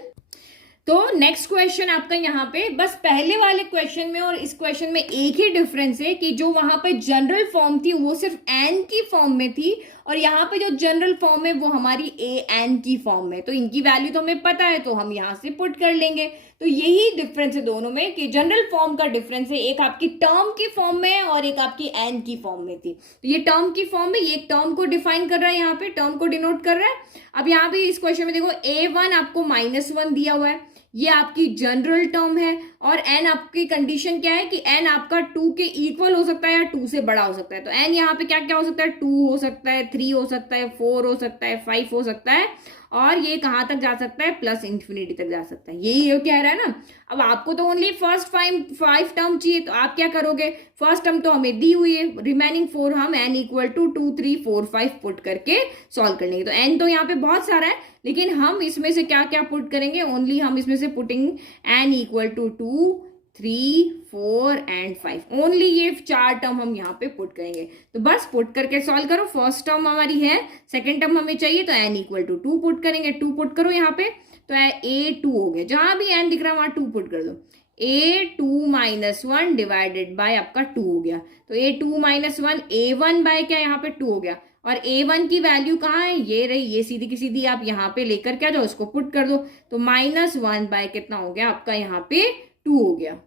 तो नेक्स्ट क्वेश्चन आपका यहाँ पे बस पहले वाले क्वेश्चन में और इस क्वेश्चन में एक ही डिफरेंस है कि जो वहां पे जनरल फॉर्म थी वो सिर्फ n की फॉर्म में थी, और यहाँ पे जो जनरल फॉर्म है वो हमारी an की फॉर्म में। तो इनकी वैल्यू तो हमें पता है, तो हम यहाँ से पुट कर लेंगे। तो यही डिफरेंस है दोनों में कि जनरल फॉर्म का डिफरेंस है, एक आपकी टर्म की फॉर्म में और एक आपकी n की फॉर्म में थी। तो ये टर्म की फॉर्म में, ये एक टर्म को डिफाइन कर रहा है, यहाँ पे टर्म को डिनोट कर रहा है। अब यहाँ पे इस क्वेश्चन में देखो a1 आपको -1 दिया हुआ है, ये आपकी जनरल टर्म है, और n आपकी कंडीशन क्या है कि n आपका 2 के इक्वल हो सकता है या 2 से बड़ा हो सकता है। तो n यहाँ पे क्या क्या हो सकता है, 2 हो सकता है, 3 हो सकता है, 4 हो सकता है, 5 हो सकता है, और ये कहाँ तक जा सकता है, प्लस इन्फिनिटी तक जा सकता है। यही ये कह रहा है ना। अब आपको तो ओनली फर्स्ट 5 टर्म चाहिए, तो आप क्या करोगे, फर्स्ट टर्म तो हमें दी हुई है, रिमेनिंग 4 हम n इक्वल टू 2, 3, 4, 5 पुट करके सॉल्व कर लेंगे। तो n तो यहाँ पे बहुत सारा है, लेकिन हम इसमें से क्या क्या पुट करेंगे, ओनली हम इसमें से putting n equal to 2, 3, 4 and 5, only ये 4 टर्म हम यहाँ पे पुट करेंगे। तो बस पुट करके सॉल्व करो। फर्स्ट टर्म हमारी है, सेकंड टर्म हमें चाहिए, तो n इक्वल टू 2 पुट करेंगे, 2 पुट करो यहाँ पे, तो a2 हो गया, जहां भी n दिख रहा है वहां 2 पुट कर दो। a2 माइनस 1 डिवाइडेड बाय आपका 2 हो गया, तो a2 माइनस 1 a1 बाय क्या यहाँ पे 2 हो गया, और a1 की वैल्यू कहाँ है, ये रही, ये सीधी की सीधी आप यहाँ पे लेकर क्या जाओ, उसको पुट कर दो। तो -1 बाय कितना हो गया आपका यहाँ पे 2 हो गया।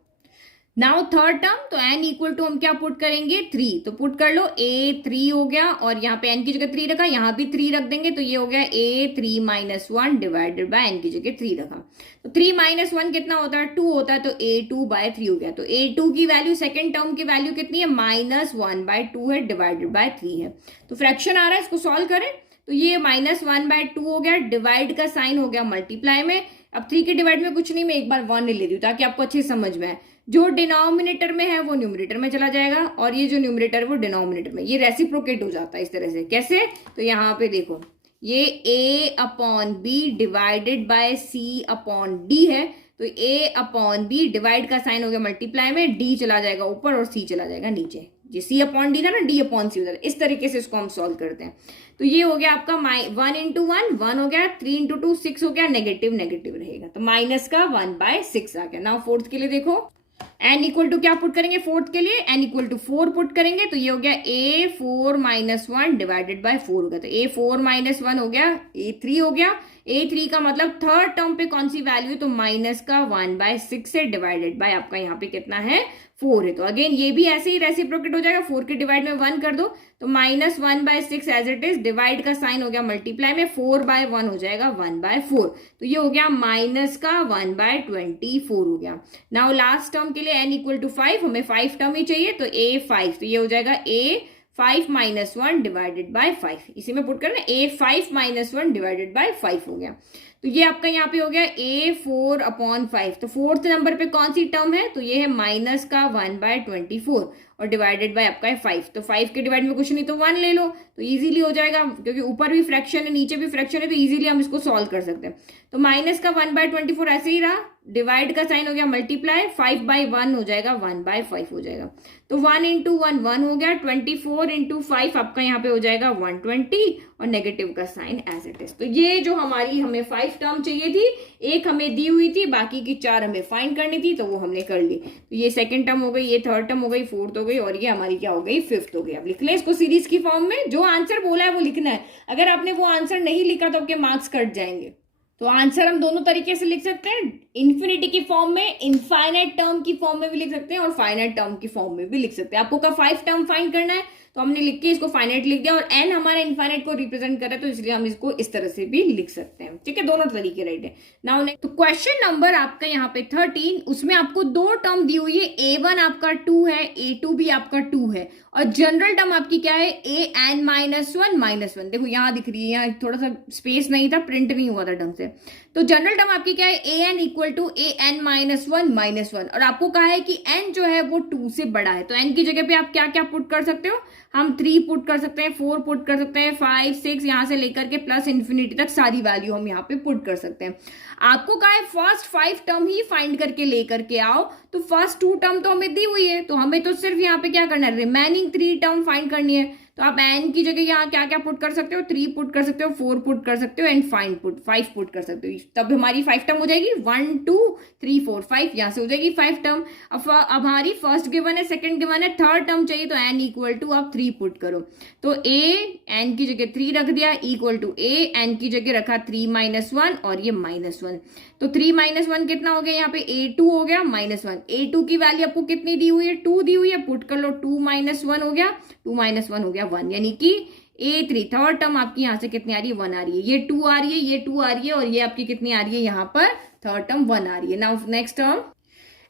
नाउ थर्ड टर्म, तो n इक्वल टू हम क्या पुट करेंगे, 3, तो पुट कर लो, a3 हो गया, और यहाँ पे n की जगह 3 रखा, यहाँ भी 3 रख देंगे, तो ये हो गया a3 minus 1 divided by n की जगह 3 रखा। तो 3 माइनस 1 कितना होता है, 2 होता है, तो a2 बाय 3 हो गया। तो a2 की वैल्यू, सेकेंड टर्म की वैल्यू कितनी है, -1 बाय 2 है, डिवाइडेड बाय 3 है। तो फ्रैक्शन आ रहा है, इसको सॉल्व करें, तो ये -1 बाय 2 हो गया, डिवाइड का साइन हो गया मल्टीप्लाई में। अब 3 के डिवाइड में कुछ नहीं, मैं एक बार 1 ले लेती हूँ ताकि आपको अच्छे समझ में आए। जो डिनोमिनेटर में है वो न्यूमरेटर में चला जाएगा, और ये जो न्यूमरेटर है वो डिनोमिनेटर में, ये रेसिप्रोकेट हो जाता है इस तरह से। कैसे, तो यहाँ पे देखो, ये a upon B divided by c upon D है, तो a अपॉन बी डिवाइड का साइन हो गया मल्टीप्लाई में, d चला जाएगा ऊपर और c चला जाएगा नीचे। जी c अपॉन डी था ना, d अपॉन सी हो जाता है। इस तरीके से इसको हम सॉल्व करते हैं। तो ये हो गया आपका 1 इंटू 1 हो गया, 3 इंटू 2 6 हो गया, नेगेटिव नेगेटिव रहेगा, तो माइनस का 1/6 आ गया। नाउ फोर्थ के लिए देखो, n इक्वल टू क्या पुट करेंगे फोर्थ के लिए, n इक्वल टू 4 पुट करेंगे, तो ये हो गया a4 माइनस 1 डिवाइडेड बाय 4 हो गया, तो a4 माइनस 1 हो गया, a3 हो गया। a3 का मतलब थर्ड टर्म पे कौन सी वैल्यू है, तो माइनस का 1/6 से डिवाइडेड बाय आपका यहाँ पे कितना है 4 है। तो अगेन ये भी ऐसे ही रेसिप्रोकेट हो जाएगा, 4 के डिवाइड में 1 कर दो, तो minus 1/6 as it is, divide का साइन हो गया मल्टीप्लाई में, 4/1 हो जाएगा 1/4, तो ये हो गया माइनस का 1/24 हो गया। नाउ लास्ट टर्म के लिए n इक्वल टू 5, हमें 5 टर्म ही चाहिए, तो a5, तो ये हो जाएगा a5 माइनस 1 डिवाइडेड बाय 5, इसी में पुट करना, a5 माइनस 1 डिवाइडेड बाय 5 हो गया। तो ये आपका यहाँ पे हो गया a4 अपॉन 5, तो फोर्थ नंबर पे कौन सी टर्म है, तो ये है माइनस का 1/24 और डिवाइडेड बाय आपका है 5, तो 5 के डिवाइड में कुछ नहीं तो 1 ले लो, तो इजीली हो जाएगा, क्योंकि ऊपर भी फ्रैक्शन है नीचे भी फ्रैक्शन है, तो इजीली हम इसको सॉल्व कर सकते हैं। तो माइनस का 1/24 ऐसे ही रहा, डिवाइड का साइन हो गया मल्टीप्लाई, 5/1 हो जाएगा, 1/5 हो जाएगा, तो 1 इंटू 1 1 हो गया, 24 इंटू 5 आपका यहाँ पे हो जाएगा 120 और नेगेटिव का साइन एज इट इज। तो ये जो हमारी हमें 5 टर्म चाहिए थी, एक हमें दी हुई थी, बाकी की 4 हमें फाइंड करनी थी, तो वो हमने कर ली। तो ये सेकंड टर्म हो गई, ये थर्ड टर्म हो गई, फोर्थ हो गई, और ये हमारी क्या हो गई, फिफ्थ हो गई। अब लिख लें इसको सीरीज की फॉर्म में, जो आंसर बोला है वो लिखना है, अगर आपने वो आंसर नहीं लिखा तो आपके मार्क्स कट जाएंगे। तो आंसर हम दोनों तरीके से लिख सकते हैं, इन्फिनिटी की फॉर्म में, इनफाइनाइट टर्म की फॉर्म में भी लिख सकते हैं, और फाइनाइट टर्म की फॉर्म में भी लिख सकते हैं। आपको का 5 टर्म फाइंड करना है, तो हमने लिख के इसको फाइनाइट लिख दिया, और n हमारा इनफाइनाइट को रिप्रेजेंट कर रहा है, तो इसलिए हम इसको इस तरह से भी लिख सकते हैं। ठीक है, दोनों तरीके राइट है। नाउ नेक्स्ट, तो क्वेश्चन नंबर आपका यहाँ पे 13, उसमें आपको 2 टर्म दी हुई है, a1 आपका 2 है, a2 भी आपका 2 है, और जनरल टर्म आपकी क्या है, an माइनस 1 देखो यहाँ दिख रही है, यहाँ थोड़ा सा स्पेस नहीं था, प्रिंट नहीं हुआ था ढंग से। तो जनरल टर्म आपकी क्या है, an equal to an minus 1, और आपको कहा है कि n जो है वो 2 से बड़ा है, तो n की जगह पे आप क्या क्या पुट कर सकते हो, हम 3 पुट कर सकते हैं, 4 पुट कर सकते हैं, 5 6 यहां से लेकर के प्लस इन्फिनिटी तक सारी वैल्यू हम यहाँ पे पुट कर सकते हैं। आपको कहा है फर्स्ट 5 टर्म ही फाइंड करके लेकर के आओ, तो फर्स्ट 2 टर्म तो हमें दी हुई है, तो हमें तो सिर्फ यहाँ पे क्या करना है, रिमेनिंग 3 टर्म फाइंड करनी है। तो आप n की जगह यहाँ क्या क्या पुट कर सकते हो, 3 पुट कर सकते हो, 4 पुट कर सकते हो, एंड 5 पुट कर सकते हो, तब हमारी 5 टर्म हो जाएगी, 1 2 3 4 5, यहाँ से हो जाएगी 5 टर्म। अब हमारी फर्स्ट गिवन है, सेकंड गिवन है, थर्ड टर्म चाहिए, तो n इक्वल टू आप 3 पुट करो, तो a n की जगह 3 रख दिया, इक्वल टू a n की जगह रखा 3 माइनस 1 और ये माइनस 1, तो 3 माइनस 1 कितना हो गया, यहाँ पे a2 हो गया माइनस 1, a2 की वैल्यू आपको कितनी दी हुई है, 2 दी हुई है, पुट कर लो, 2 माइनस 1 हो गया, 2 माइनस 1 हो गया 1, यानी कि a3 थर्ड टर्म आपकी यहाँ से कितनी आ रही है, 1 आ रही है, ये 2 आ रही है, ये 2 आ रही है, और ये आपकी कितनी आ रही है, यहाँ पर थर्ड टर्म 1 आ रही है। Now next term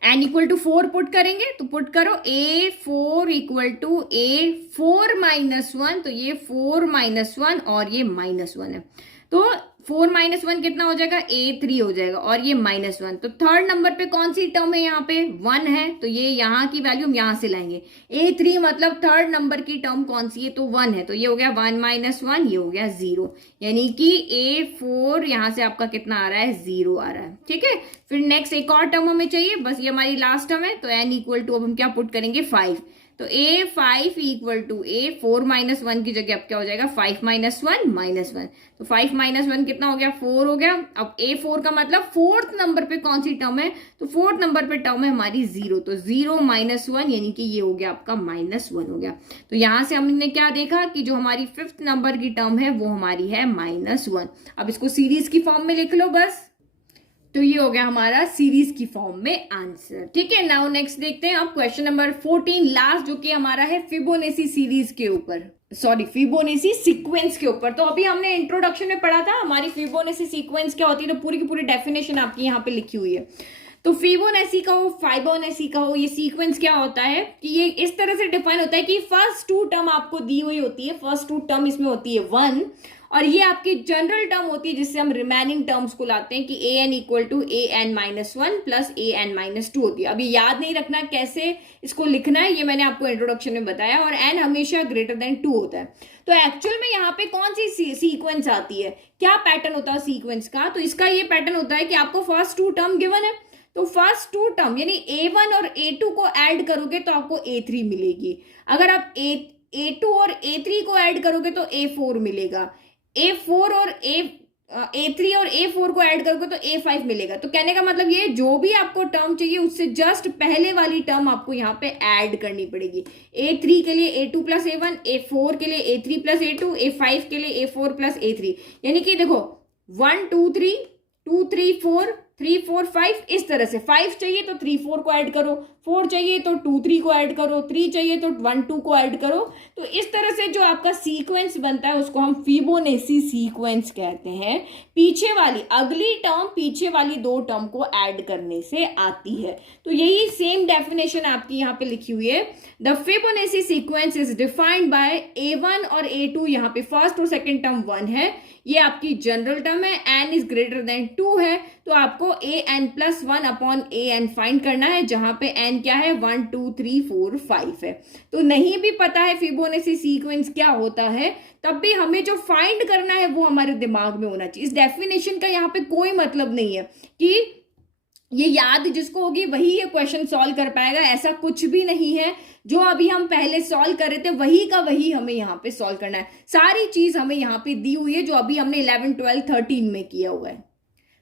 n equal to 4 put करेंगे, तो पुट करो a4 equal to a4 minus 1, तो ये 4 माइनस 1 और ये माइनस 1 है, तो 4 माइनस 1 कितना हो जाएगा, a3 हो जाएगा, और ये माइनस 1, तो थर्ड नंबर पे कौन सी टर्म है, यहाँ पे 1 है, तो ये यहाँ की वैल्यू हम यहाँ से लाएंगे, a3 मतलब थर्ड नंबर की टर्म कौन सी है, तो 1 है, तो ये हो गया 1 माइनस 1, ये हो गया 0, यानी कि a4 यहाँ से आपका कितना आ रहा है, 0 आ रहा है। ठीक है, फिर नेक्स्ट एक और टर्म हमें चाहिए, बस ये हमारी लास्ट टर्म है, तो n इक्वल टू अब हम क्या पुट करेंगे, 5, तो a5 equal to a4 minus 1 की जगह अब क्या हो जाएगा, 5 माइनस 1 माइनस 1, तो 5 माइनस 1 कितना हो गया, 4 हो गया। अब a4 का मतलब फोर्थ नंबर पे कौन सी टर्म है, तो फोर्थ नंबर पे टर्म है हमारी 0, तो 0 माइनस 1 यानी कि ये हो गया आपका माइनस 1 हो गया। तो यहां से हमने क्या देखा कि जो हमारी फिफ्थ नंबर की टर्म है वो हमारी है माइनस 1। अब इसको सीरीज की फॉर्म में लिख लो बस, तो ये हो गया हमारा सीरीज की फॉर्म में आंसर। ठीक है, नाउ नेक्स्ट देखते हैं अब क्वेश्चन नंबर 14 लास्ट, जो कि हमारा है फिबोनेसी सीरीज के ऊपर, सॉरी फिबोनेसी सीक्वेंस के ऊपर। तो अभी हमने इंट्रोडक्शन में पढ़ा था हमारी फिबोनेसी सीक्वेंस क्या होती है, तो पूरी की पूरी डेफिनेशन आपकी यहाँ पे लिखी हुई है। तो फिबोनेसी का हो, फाइबोनेसी का हो, ये सीक्वेंस क्या होता है कि ये इस तरह से डिफाइन होता है कि फर्स्ट 2 टर्म आपको दी हुई होती है, फर्स्ट 2 टर्म इसमें होती है 1, और ये आपकी जनरल टर्म होती है जिससे हम रिमेनिंग टर्म्स को लाते हैं कि a n equal to a n minus one plus a n minus two होती है। अभी याद नहीं रखना कैसे इसको लिखना है, ये मैंने आपको इंट्रोडक्शन में बताया, और एन हमेशा ग्रेटर देन टू होता है। तो एक्चुअल में यहाँ पे कौन सी सीक्वेंस आती है, क्या पैटर्न होता है सीक्वेंस का, तो इसका ये पैटर्न होता है कि आपको फर्स्ट टू टर्म गिवन है, तो फर्स्ट टू टर्म यानी A1 और A2 को ऐड करोगे तो आपको A3 मिलेगी। अगर आप A2 और A3 को ऐड करोगे तो A4 मिलेगा। A4 और A3 और A4 को ऐड करोगे तो A5 मिलेगा। तो कहने का मतलब ये, जो भी आपको टर्म चाहिए उससे जस्ट पहले वाली टर्म आपको यहाँ पे ऐड करनी पड़ेगी। A3 के लिए A2 प्लस A1, A4 के लिए A3 प्लस A2, A5 के लिए A4 प्लस A3। यानी कि देखो 1 2 3 2 3 4 3 4 5, इस तरह से 5 चाहिए तो 3 4 को ऐड करो, 4 चाहिए तो 2 3 को ऐड करो, 3 चाहिए तो 1 2 को ऐड करो। तो इस तरह से जो आपका सीक्वेंस बनता है उसको हम फिबोनाची सीक्वेंस कहते हैं। पीछे वाली अगली टर्म पीछे वाली दो टर्म को ऐड करने से आती है। तो यही सेम डेफिनेशन आपकी यहाँ पे लिखी हुई है। The Fibonacci sequence is defined by A1 और A2, यहाँ पे फर्स्ट और सेकेंड टर्म 1 है, ये आपकी जनरल टर्म है, n इज ग्रेटर देन 2 है, तो आपको an plus 1 upon an find करना है, जहां पे n क्या है 1 2 3 4 5 है। तो नहीं भी पता है फिबोनाची सीक्वेंस क्या होता है, तब भी हमें जो फाइंड करना है वो हमारे दिमाग में होना चाहिए। इस डेफिनेशन का यहाँ पे कोई मतलब नहीं है कि ये याद जिसको होगी वही ये क्वेश्चन सॉल्व कर पाएगा, ऐसा कुछ भी नहीं है। जो अभी हम पहले सॉल्व कर रहे थे वही का वही हमें यहाँ पे सॉल्व करना है। सारी चीज हमें यहाँ पे दी हुई है जो अभी हमने 11 12 13 में किया हुआ है।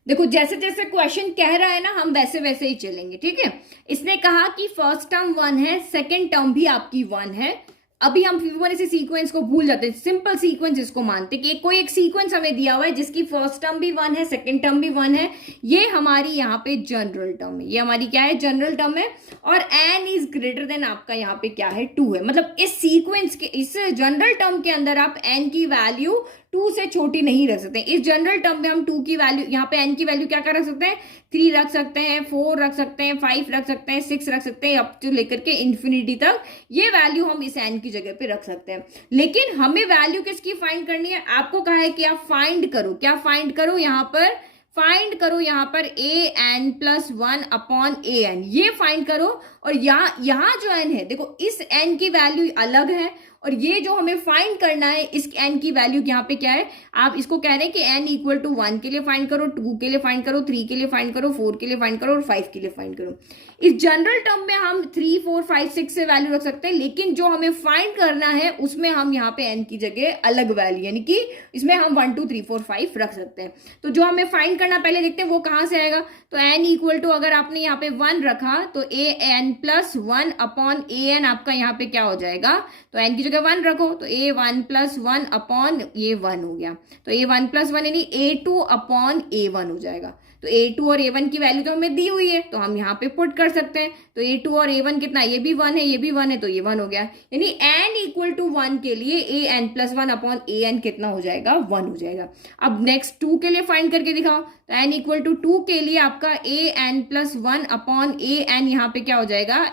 देखो जैसे जैसे क्वेश्चन कह रहा है ना, हम वैसे वैसे ही चलेंगे, ठीक है। इसने कहा कि फर्स्ट टर्म 1 है, सेकेंड टर्म भी आपकी 1 है। अभी हम फिबोनाची सीक्वेंस को भूल जाते हैं, सिंपल सीक्वेंस इसको मानते कि कोई एक सीक्वेंस हमें दिया हुआ है जिसकी फर्स्ट टर्म भी 1 है, सेकंड टर्म भी 1 है, ये हमारी यहाँ पे जनरल टर्म है, ये हमारी क्या है जनरल टर्म है। और n इज ग्रेटर देन आपका यहाँ पे क्या है 2 है, मतलब इस सीक्वेंस के इस जनरल टर्म के अंदर आप n की वैल्यू 2 से छोटी नहीं रख सकते। इस जनरल टर्म में हम 2 की वैल्यू, यहाँ पे n की वैल्यू क्या कर रख सकते हैं, 3 रख सकते हैं, 4 रख सकते हैं, 5 रख सकते हैं, 6 रख सकते हैं, अप टू लेकर के इन्फिनिटी तक ये वैल्यू हम इस n की जगह पे रख सकते हैं। लेकिन हमें वैल्यू किसकी फाइंड करनी है, आपको कहा है कि आप फाइंड करो, क्या फाइंड करो, यहाँ पर फाइंड करो, यहाँ पर an प्लस 1 अपॉन an, ये फाइंड करो। और यहाँ जो n है, देखो इस n की वैल्यू अलग है और ये जो हमें फाइंड करना है इस n की वैल्यू यहाँ पे क्या है, आप इसको कह रहे हैं कि n इक्वल टू 1 के लिए फाइंड करो, 2 के लिए फाइंड करो, 3 के लिए फाइंड करो, 4 के लिए फाइंड करो और 5 के लिए फाइंड करो। इस जनरल टर्म में हम 3 4 5 6 से वैल्यू रख सकते हैं, लेकिन जो हमें फाइंड करना है उसमें हम यहाँ पे n की जगह अलग वैल्यू, यानी कि इसमें हम 1 2 3 4 5 रख सकते हैं। तो जो हमें फाइंड करना पहले देखते हैं वो कहाँ से आएगा, तो n इक्वल टू अगर आपने यहाँ पे 1 रखा तो an प्लस 1 अपॉन an आपका यहाँ पे क्या हो जाएगा, तो n की जगह 1 रखो तो a1 प्लस 1 अपॉन ये 1 हो गया, तो a1 प्लस 1 यानी a2 अपॉन a1 हो जाएगा। तो a2 और a1 की वैल्यू तो हमें दी हुई है तो हम यहाँ पे पुट कर सकते हैं। तो a2 और a1 कितना, ये भी 1 है, ये भी 1 है, तो ये 1 हो गया। यानी n इक्वल टू 1 के लिए an प्लस 1 अपॉन an कितना हो जाएगा, 1 हो जाएगा। अब नेक्स्ट 2 के लिए फाइंड करके दिखाओ, तो n इक्वल टू 2 के लिए आपका an प्लस 1 अपॉन an यहाँ पे क्या हो जाएगा,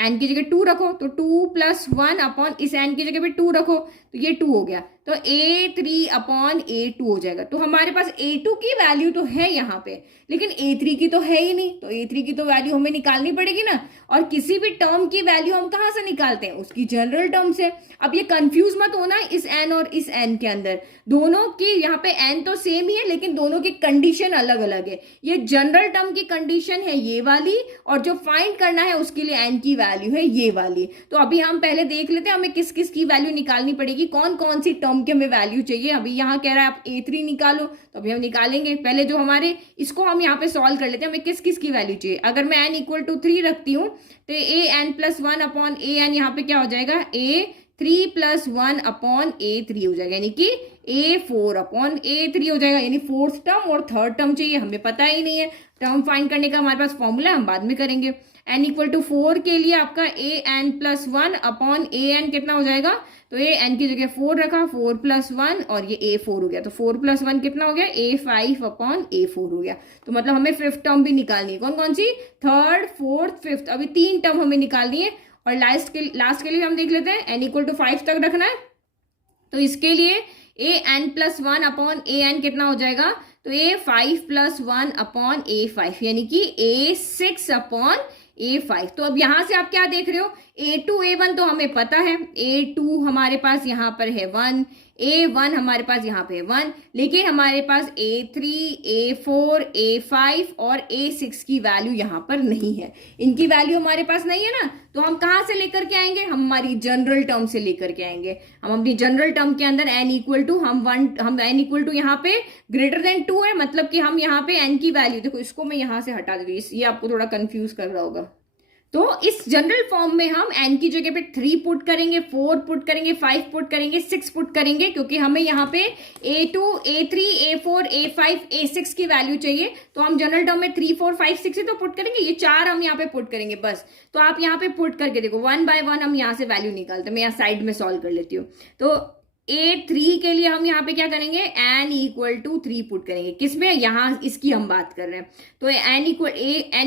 n की जगह 2 रखो तो 2 प्लस 1 अपॉन इस n की जगह पे 2 रखो तो ये 2 हो गया, तो a3 अपॉन a2 हो जाएगा। तो हमारे पास a2 की वैल्यू तो है यहाँ पे, लेकिन a3 की तो है ही नहीं, तो a3 की तो वैल्यू हमें निकालनी पड़ेगी ना। और किसी भी टर्म की वैल्यू हम कहाँ से निकालते हैं, उसकी जनरल टर्म से। अब ये कंफ्यूज मत होना इस n और इस n के अंदर, दोनों की यहाँ पे n तो सेम ही है लेकिन दोनों की कंडीशन अलग अलग है। ये जनरल टर्म की कंडीशन है ये वाली, और जो फाइंड करना है उसके लिए n की वैल्यू है ये वाली। तो अभी हम पहले देख लेते हैं हमें किस किस की वैल्यू निकालनी पड़ेगी, कौन कौन सी टर्म की हमें वैल्यू चाहिए। अभी यहाँ कह रहा है आप a3 निकालो, तो अभी हम निकालेंगे। पहले जो हमारे इसको हम यहाँ पे सॉल्व कर लेते हैं, हमें किस किस की वैल्यू चाहिए। अगर मैं n इक्वल टू 3 रखती हूँ तो an प्लस 1 अपॉन an यहाँ पे क्या हो जाएगा, a3 प्लस 1 अपॉन a3 हो जाएगा, यानी कि a4 अपॉन a3 हो जाएगा। यानी फोर्थ टर्म और थर्ड टर्म चाहिए, हमें पता ही नहीं है। टर्म फाइंड करने का हमारे पास फॉर्मूला हम बाद में करेंगे। n इक्वल टू 4 के लिए आपका an प्लस 1 अपॉन an कितना हो जाएगा, तो an की जगह 4 रखा, 4 प्लस 1 और ये a4 हो गया, तो 4 प्लस 1 कितना हो गया, a5 अपॉन a4 हो गया। तो मतलब हमें फिफ्थ टर्म भी निकालनी है, कौन कौन सी, थर्ड फोर्थ फिफ्थ, अभी 3 टर्म हमें निकालनी है। और लास्ट के लिए हम देख लेते हैं n इक्वल टू 5 तक रखना है। तो इसके लिए an+1 अपॉन an कितना हो जाएगा, तो a5+1 अपॉन a5 यानी कि a6 अपॉन a5। तो अब यहां से आप क्या देख रहे हो, a2 a1 तो हमें पता है, a2 हमारे पास यहां पर है 1, a1 हमारे पास यहां पे है 1, लेकिन हमारे पास a3 a4 a5 और a6 की वैल्यू यहां पर नहीं है, इनकी वैल्यू हमारे पास नहीं है ना। तो हम कहां से लेकर के आएंगे, हम हमारी जनरल टर्म से लेकर के आएंगे। हम अपनी जनरल टर्म के अंदर n इक्वल टू हम n इक्वल टू यहाँ पे ग्रेटर देन 2 है, मतलब कि हम यहाँ पे n की वैल्यू, देखो इसको मैं यहां से हटा दूंगी, ये आपको थोड़ा कंफ्यूज कर रहा होगा। तो इस जनरल फॉर्म में हम n की जगह पे 3 पुट करेंगे, 4 पुट करेंगे, 5 पुट करेंगे, 6 पुट करेंगे, क्योंकि हमें यहाँ पे a2 a3 a4 a5 a6 की वैल्यू चाहिए। तो हम जनरल टर्म में 3 4 5 6 ही तो पुट करेंगे, ये 4 हम यहाँ पे पुट करेंगे बस। तो आप यहाँ पे पुट करके देखो, 1 बाय 1 हम यहाँ से वैल्यू निकालते हैं, मैं यहाँ साइड में सॉल्व कर लेती हूँ। तो a3 के लिए हम यहाँ पे क्या करेंगे, n इक्वल टू 3 पुट करेंगे, किसमें, यहाँ इसकी हम बात कर रहे हैं। तो n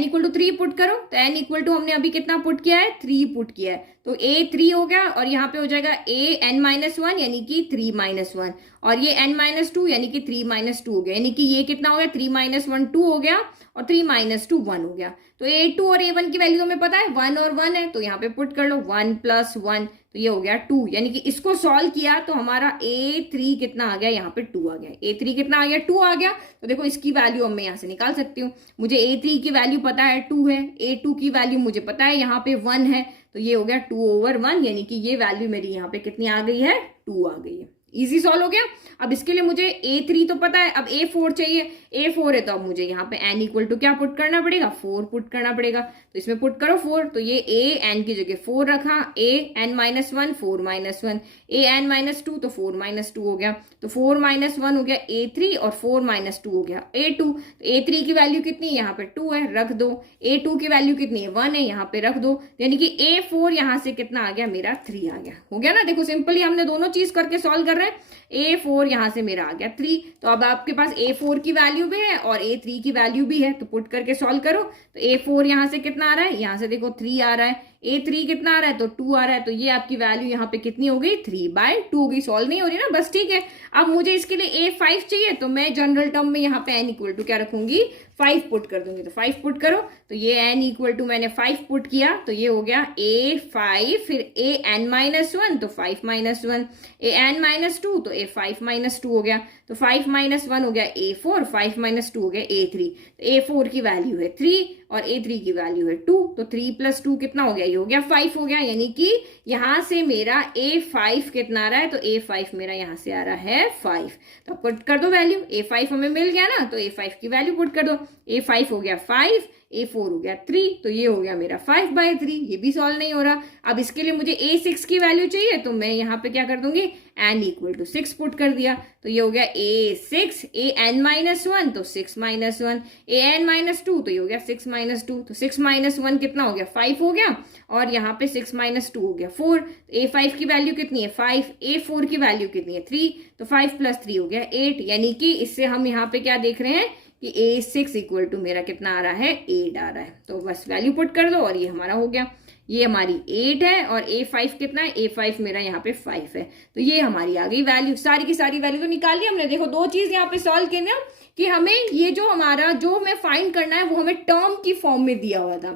इक्वल टू 3 पुट करो, तो n इक्वल टू हमने अभी कितना पुट किया है, 3 पुट किया है, तो a3 हो गया, और यहाँ पे हो जाएगा an-1 यानी कि 3-1, और ये n-2 यानी कि 3-2 हो गया, यानी कि ये कितना हो गया, 3-1 2 हो गया, और 3-2 1 हो गया। तो a2 और a1 की वैल्यू हमें पता है 1 और 1 है, तो यहाँ पे पुट कर लो 1 + 1, तो ये हो गया 2, यानी कि इसको सॉल्व किया तो हमारा a3 कितना आ गया, यहाँ पे 2 आ गया, a3 कितना आ गया, 2 आ गया। तो देखो इसकी वैल्यू अब मैं यहाँ से निकाल सकती हूँ, मुझे a3 की वैल्यू पता है 2 है, a2 की वैल्यू मुझे पता है यहाँ पे 1 है, तो ये हो गया 2/1, यानी कि ये वैल्यू मेरी यहाँ पे कितनी आ गई है, 2 आ गई है। इजी सॉल्व हो गया। अब इसके लिए मुझे a3 तो पता है, अब a4 चाहिए, a4 है तो अब मुझे यहाँ पे n इक्वल टू क्या पुट करना पड़ेगा, 4 पुट करना पड़ेगा। तो इसमें पुट करो 4, तो ये a n की जगह 4 रखा, an-1 4-1, an-2 तो 4-2 हो गया, तो 4-1 हो गया a3, और 4-2 हो गया a2। तो a3 की वैल्यू कितनी है, यहाँ पे 2 है, रख दो, a2 की वैल्यू कितनी है, 1 है, यहाँ पे रख दो, यानी कि a4 यहाँ से कितना आ गया, मेरा 3 आ गया। हो गया ना, देखो सिंपली हमने दोनों चीज करके सॉल्व कर रहे हैं। a4 यहां से मेरा आ गया 3, तो अब आपके पास a4 की वैल्यू भी है और a3 की वैल्यू भी है, तो पुट करके सॉल्व करो। तो a4 यहां से कितना आ रहा है, यहां से देखो 3 आ रहा है, a3 कितना आ रहा है, तो 2 आ रहा है, तो ये आपकी वैल्यू यहाँ पे कितनी हो गई, 3/2 हो गई। सॉल्व नहीं हो रही ना, बस ठीक है। अब मुझे इसके लिए a5 चाहिए, तो मैं जनरल टर्म में यहाँ पे n इक्वल टू क्या रखूंगी, 5 पुट कर दूंगी, तो 5 पुट करो, तो ये n इक्वल टू मैंने 5 पुट किया, तो ये हो गया a5, फिर an-1 तो 5-1, an-2 तो a5-2 हो गया, तो 5-1 हो गया a4, 5-2 हो गया a3। तो a4 की वैल्यू है 3 और a3 की वैल्यू है 2, तो 3 + 2 कितना हो गया, ये हो गया 5 हो गया, यानी कि यहां से मेरा a5 कितना आ रहा है, तो a5 मेरा यहां से आ रहा है 5। तो पुट कर दो वैल्यू, a5 हमें मिल गया ना, तो a5 की वैल्यू पुट कर दो, a5 हो गया 5, a4 हो गया 3, तो ये हो गया मेरा 5/3। ये भी सॉल्व नहीं हो रहा। अब इसके लिए मुझे a6 की वैल्यू चाहिए, तो मैं यहाँ पे क्या कर दूंगी, n इक्वल टू 6 पुट कर दिया, तो ये हो गया a6, an-1 तो 6-1, an-2 तो ये हो गया 6-2, तो 6-1 कितना हो गया, 5 हो गया, और यहाँ पे 6-2 हो गया 4। a5 की वैल्यू कितनी है, 5, a4 की वैल्यू कितनी है, 3, तो 5 + 3 हो गया 8, यानी कि इससे हम यहाँ पे क्या देख रहे हैं कि a6 इक्वल टू मेरा कितना आ रहा है, 8 आ रहा है। तो बस वैल्यू पुट कर दो और ये हमारा हो गया, ये हमारी 8 है, और a5 कितना है, a5 मेरा यहाँ पे 5 है, तो ये हमारी आ गई वैल्यू। सारी की सारी वैल्यू तो निकाल ली हमने। देखो दो चीज यहाँ पे सॉल्व की ना, कि हमें ये जो हमारा जो हमें फाइंड करना है वो हमें टर्म की फॉर्म में दिया हुआ था।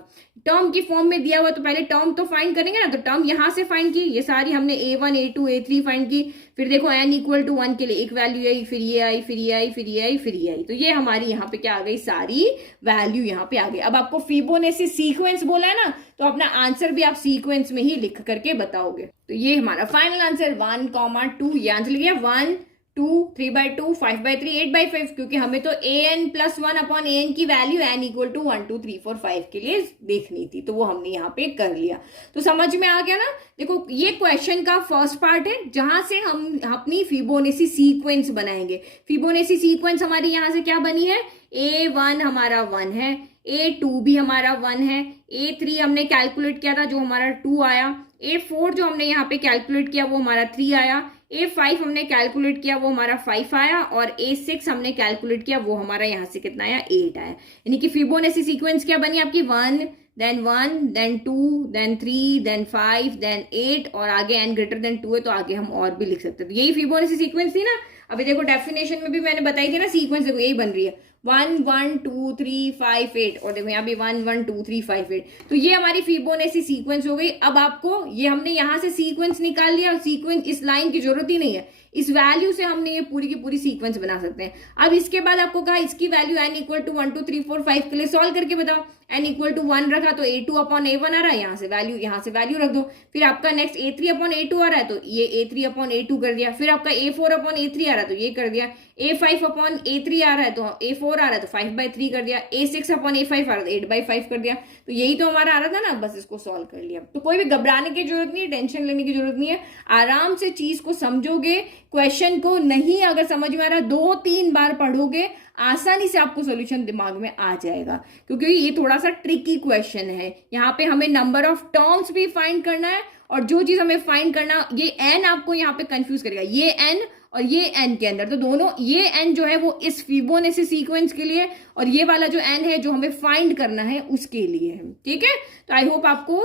टर्म की फॉर्म में दिया हुआ, तो पहले टर्म तो फाइंड करेंगे ना, तो टर्म यहां से फाइंड की, ये सारी हमने a1 a2 a3 फाइंड की, फिर देखो n इक्वल टू 1 के लिए एक वैल्यू आई, फिर ये आई, फिर ये आई, फिर ये आई, फिर ये आई, तो ये हमारी यहाँ पे क्या आ गई, सारी वैल्यू यहाँ पे आ गई। अब आपको फिबोनाची सीक्वेंस बोला है ना, तो अपना आंसर भी आप सीक्वेंस में ही लिख करके बताओगे। तो ये हमारा फाइनल आंसर 1, 2, ये आंसर लिया 1, 2, 3/2, 5/3, 8/5, क्योंकि हमें तो an+1 अपॉन an की वैल्यू n इक्वल टू 1, 2, 3, 4, 5 के लिए देखनी थी, तो वो हमने यहाँ पे कर लिया। तो समझ में आ गया ना। देखो ये क्वेश्चन का फर्स्ट पार्ट है, जहां से हम अपनी फिबोनाची सीक्वेंस बनाएंगे। फिबोनाची सीक्वेंस हमारी यहाँ से क्या बनी है, a1 हमारा 1 है, a2 भी हमारा 1 है, a3 हमने कैलकुलेट किया था जो हमारा 2 आया, a4 जो हमने यहाँ पे कैलकुलेट किया वो हमारा 3 आया, a5 हमने कैलकुलेट किया वो हमारा 5 आया, और a6 हमने कैलकुलेट किया वो हमारा यहाँ से कितना आया, 8 आया। यानी कि फिबोनाची सीक्वेंस क्या बनी आपकी, 1, then 1, then 2, then 3, then 5, then 8 और आगे n ग्रेटर देन 2 है तो आगे हम और भी लिख सकते हैं। तो यही फिबोनाची सीक्वेंस थी ना। अभी देखो डेफिनेशन में भी मैंने बताई थी ना, सीक्वेंस देखो यही बन रही है 1 1 2 3 5 8 और देखो यहाँ भी 1 1 2 3 5 8। तो ये हमारी फिबोनाची सीक्वेंस हो गई। अब आपको ये हमने यहाँ से सीक्वेंस निकाल लिया और सीक्वेंस इस लाइन की जरूरत ही नहीं है, इस वैल्यू से हमने ये पूरी की पूरी सीक्वेंस बना सकते हैं। अब इसके बाद आपको कहा इसकी वैल्यू n इक्वल टू 1 2 3 4 5 के लिए सॉल्व करके बताओ। n इक्वल टू 1 रखा तो a2 अपॉन a1 आ रहा है, यहाँ से वैल्यू रख दो। फिर आपका नेक्स्ट a3 अपॉन a2 आ रहा है तो ये a3 अपॉन a2 कर दिया। फिर आपका a4 अपॉन a3 आ रहा है तो ये कर दिया। a5 अपॉन a3 आ रहा है तो a4 आ रहा है तो 5/3 कर दिया। a6 अपॉन a5 आ रहा है तो 8/5 कर दिया। तो यही तो हमारा आ रहा था ना, बस इसको सॉल्व कर लिया। तो कोई भी घबराने की जरूरत नहीं है, टेंशन लेने की जरूरत नहीं है, आराम से चीज को समझोगे, क्वेश्चन को नहीं अगर समझ में आ रहा 2-3 बार पढ़ोगे, आसानी से आपको सॉल्यूशन दिमाग में आ जाएगा। क्योंकि ये थोड़ा सा ट्रिकी क्वेश्चन है, यहाँ पे हमें नंबर ऑफ टर्म्स भी फाइंड करना है और जो चीज हमें फाइंड करना, ये n आपको यहाँ पे कंफ्यूज करेगा, ये n और ये n के अंदर, तो दोनों ये n जो है वो इस फिबोनाची सीक्वेंस के लिए और ये वाला जो n है जो हमें फाइंड करना है उसके लिए है। ठीक है, तो आई होप आपको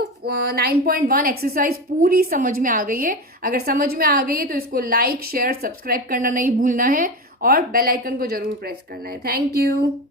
9.1 एक्सरसाइज पूरी समझ में आ गई है। अगर समझ में आ गई है तो इसको लाइक शेयर सब्सक्राइब करना नहीं भूलना है और बेल आइकन को जरूर प्रेस करना है। Thank you.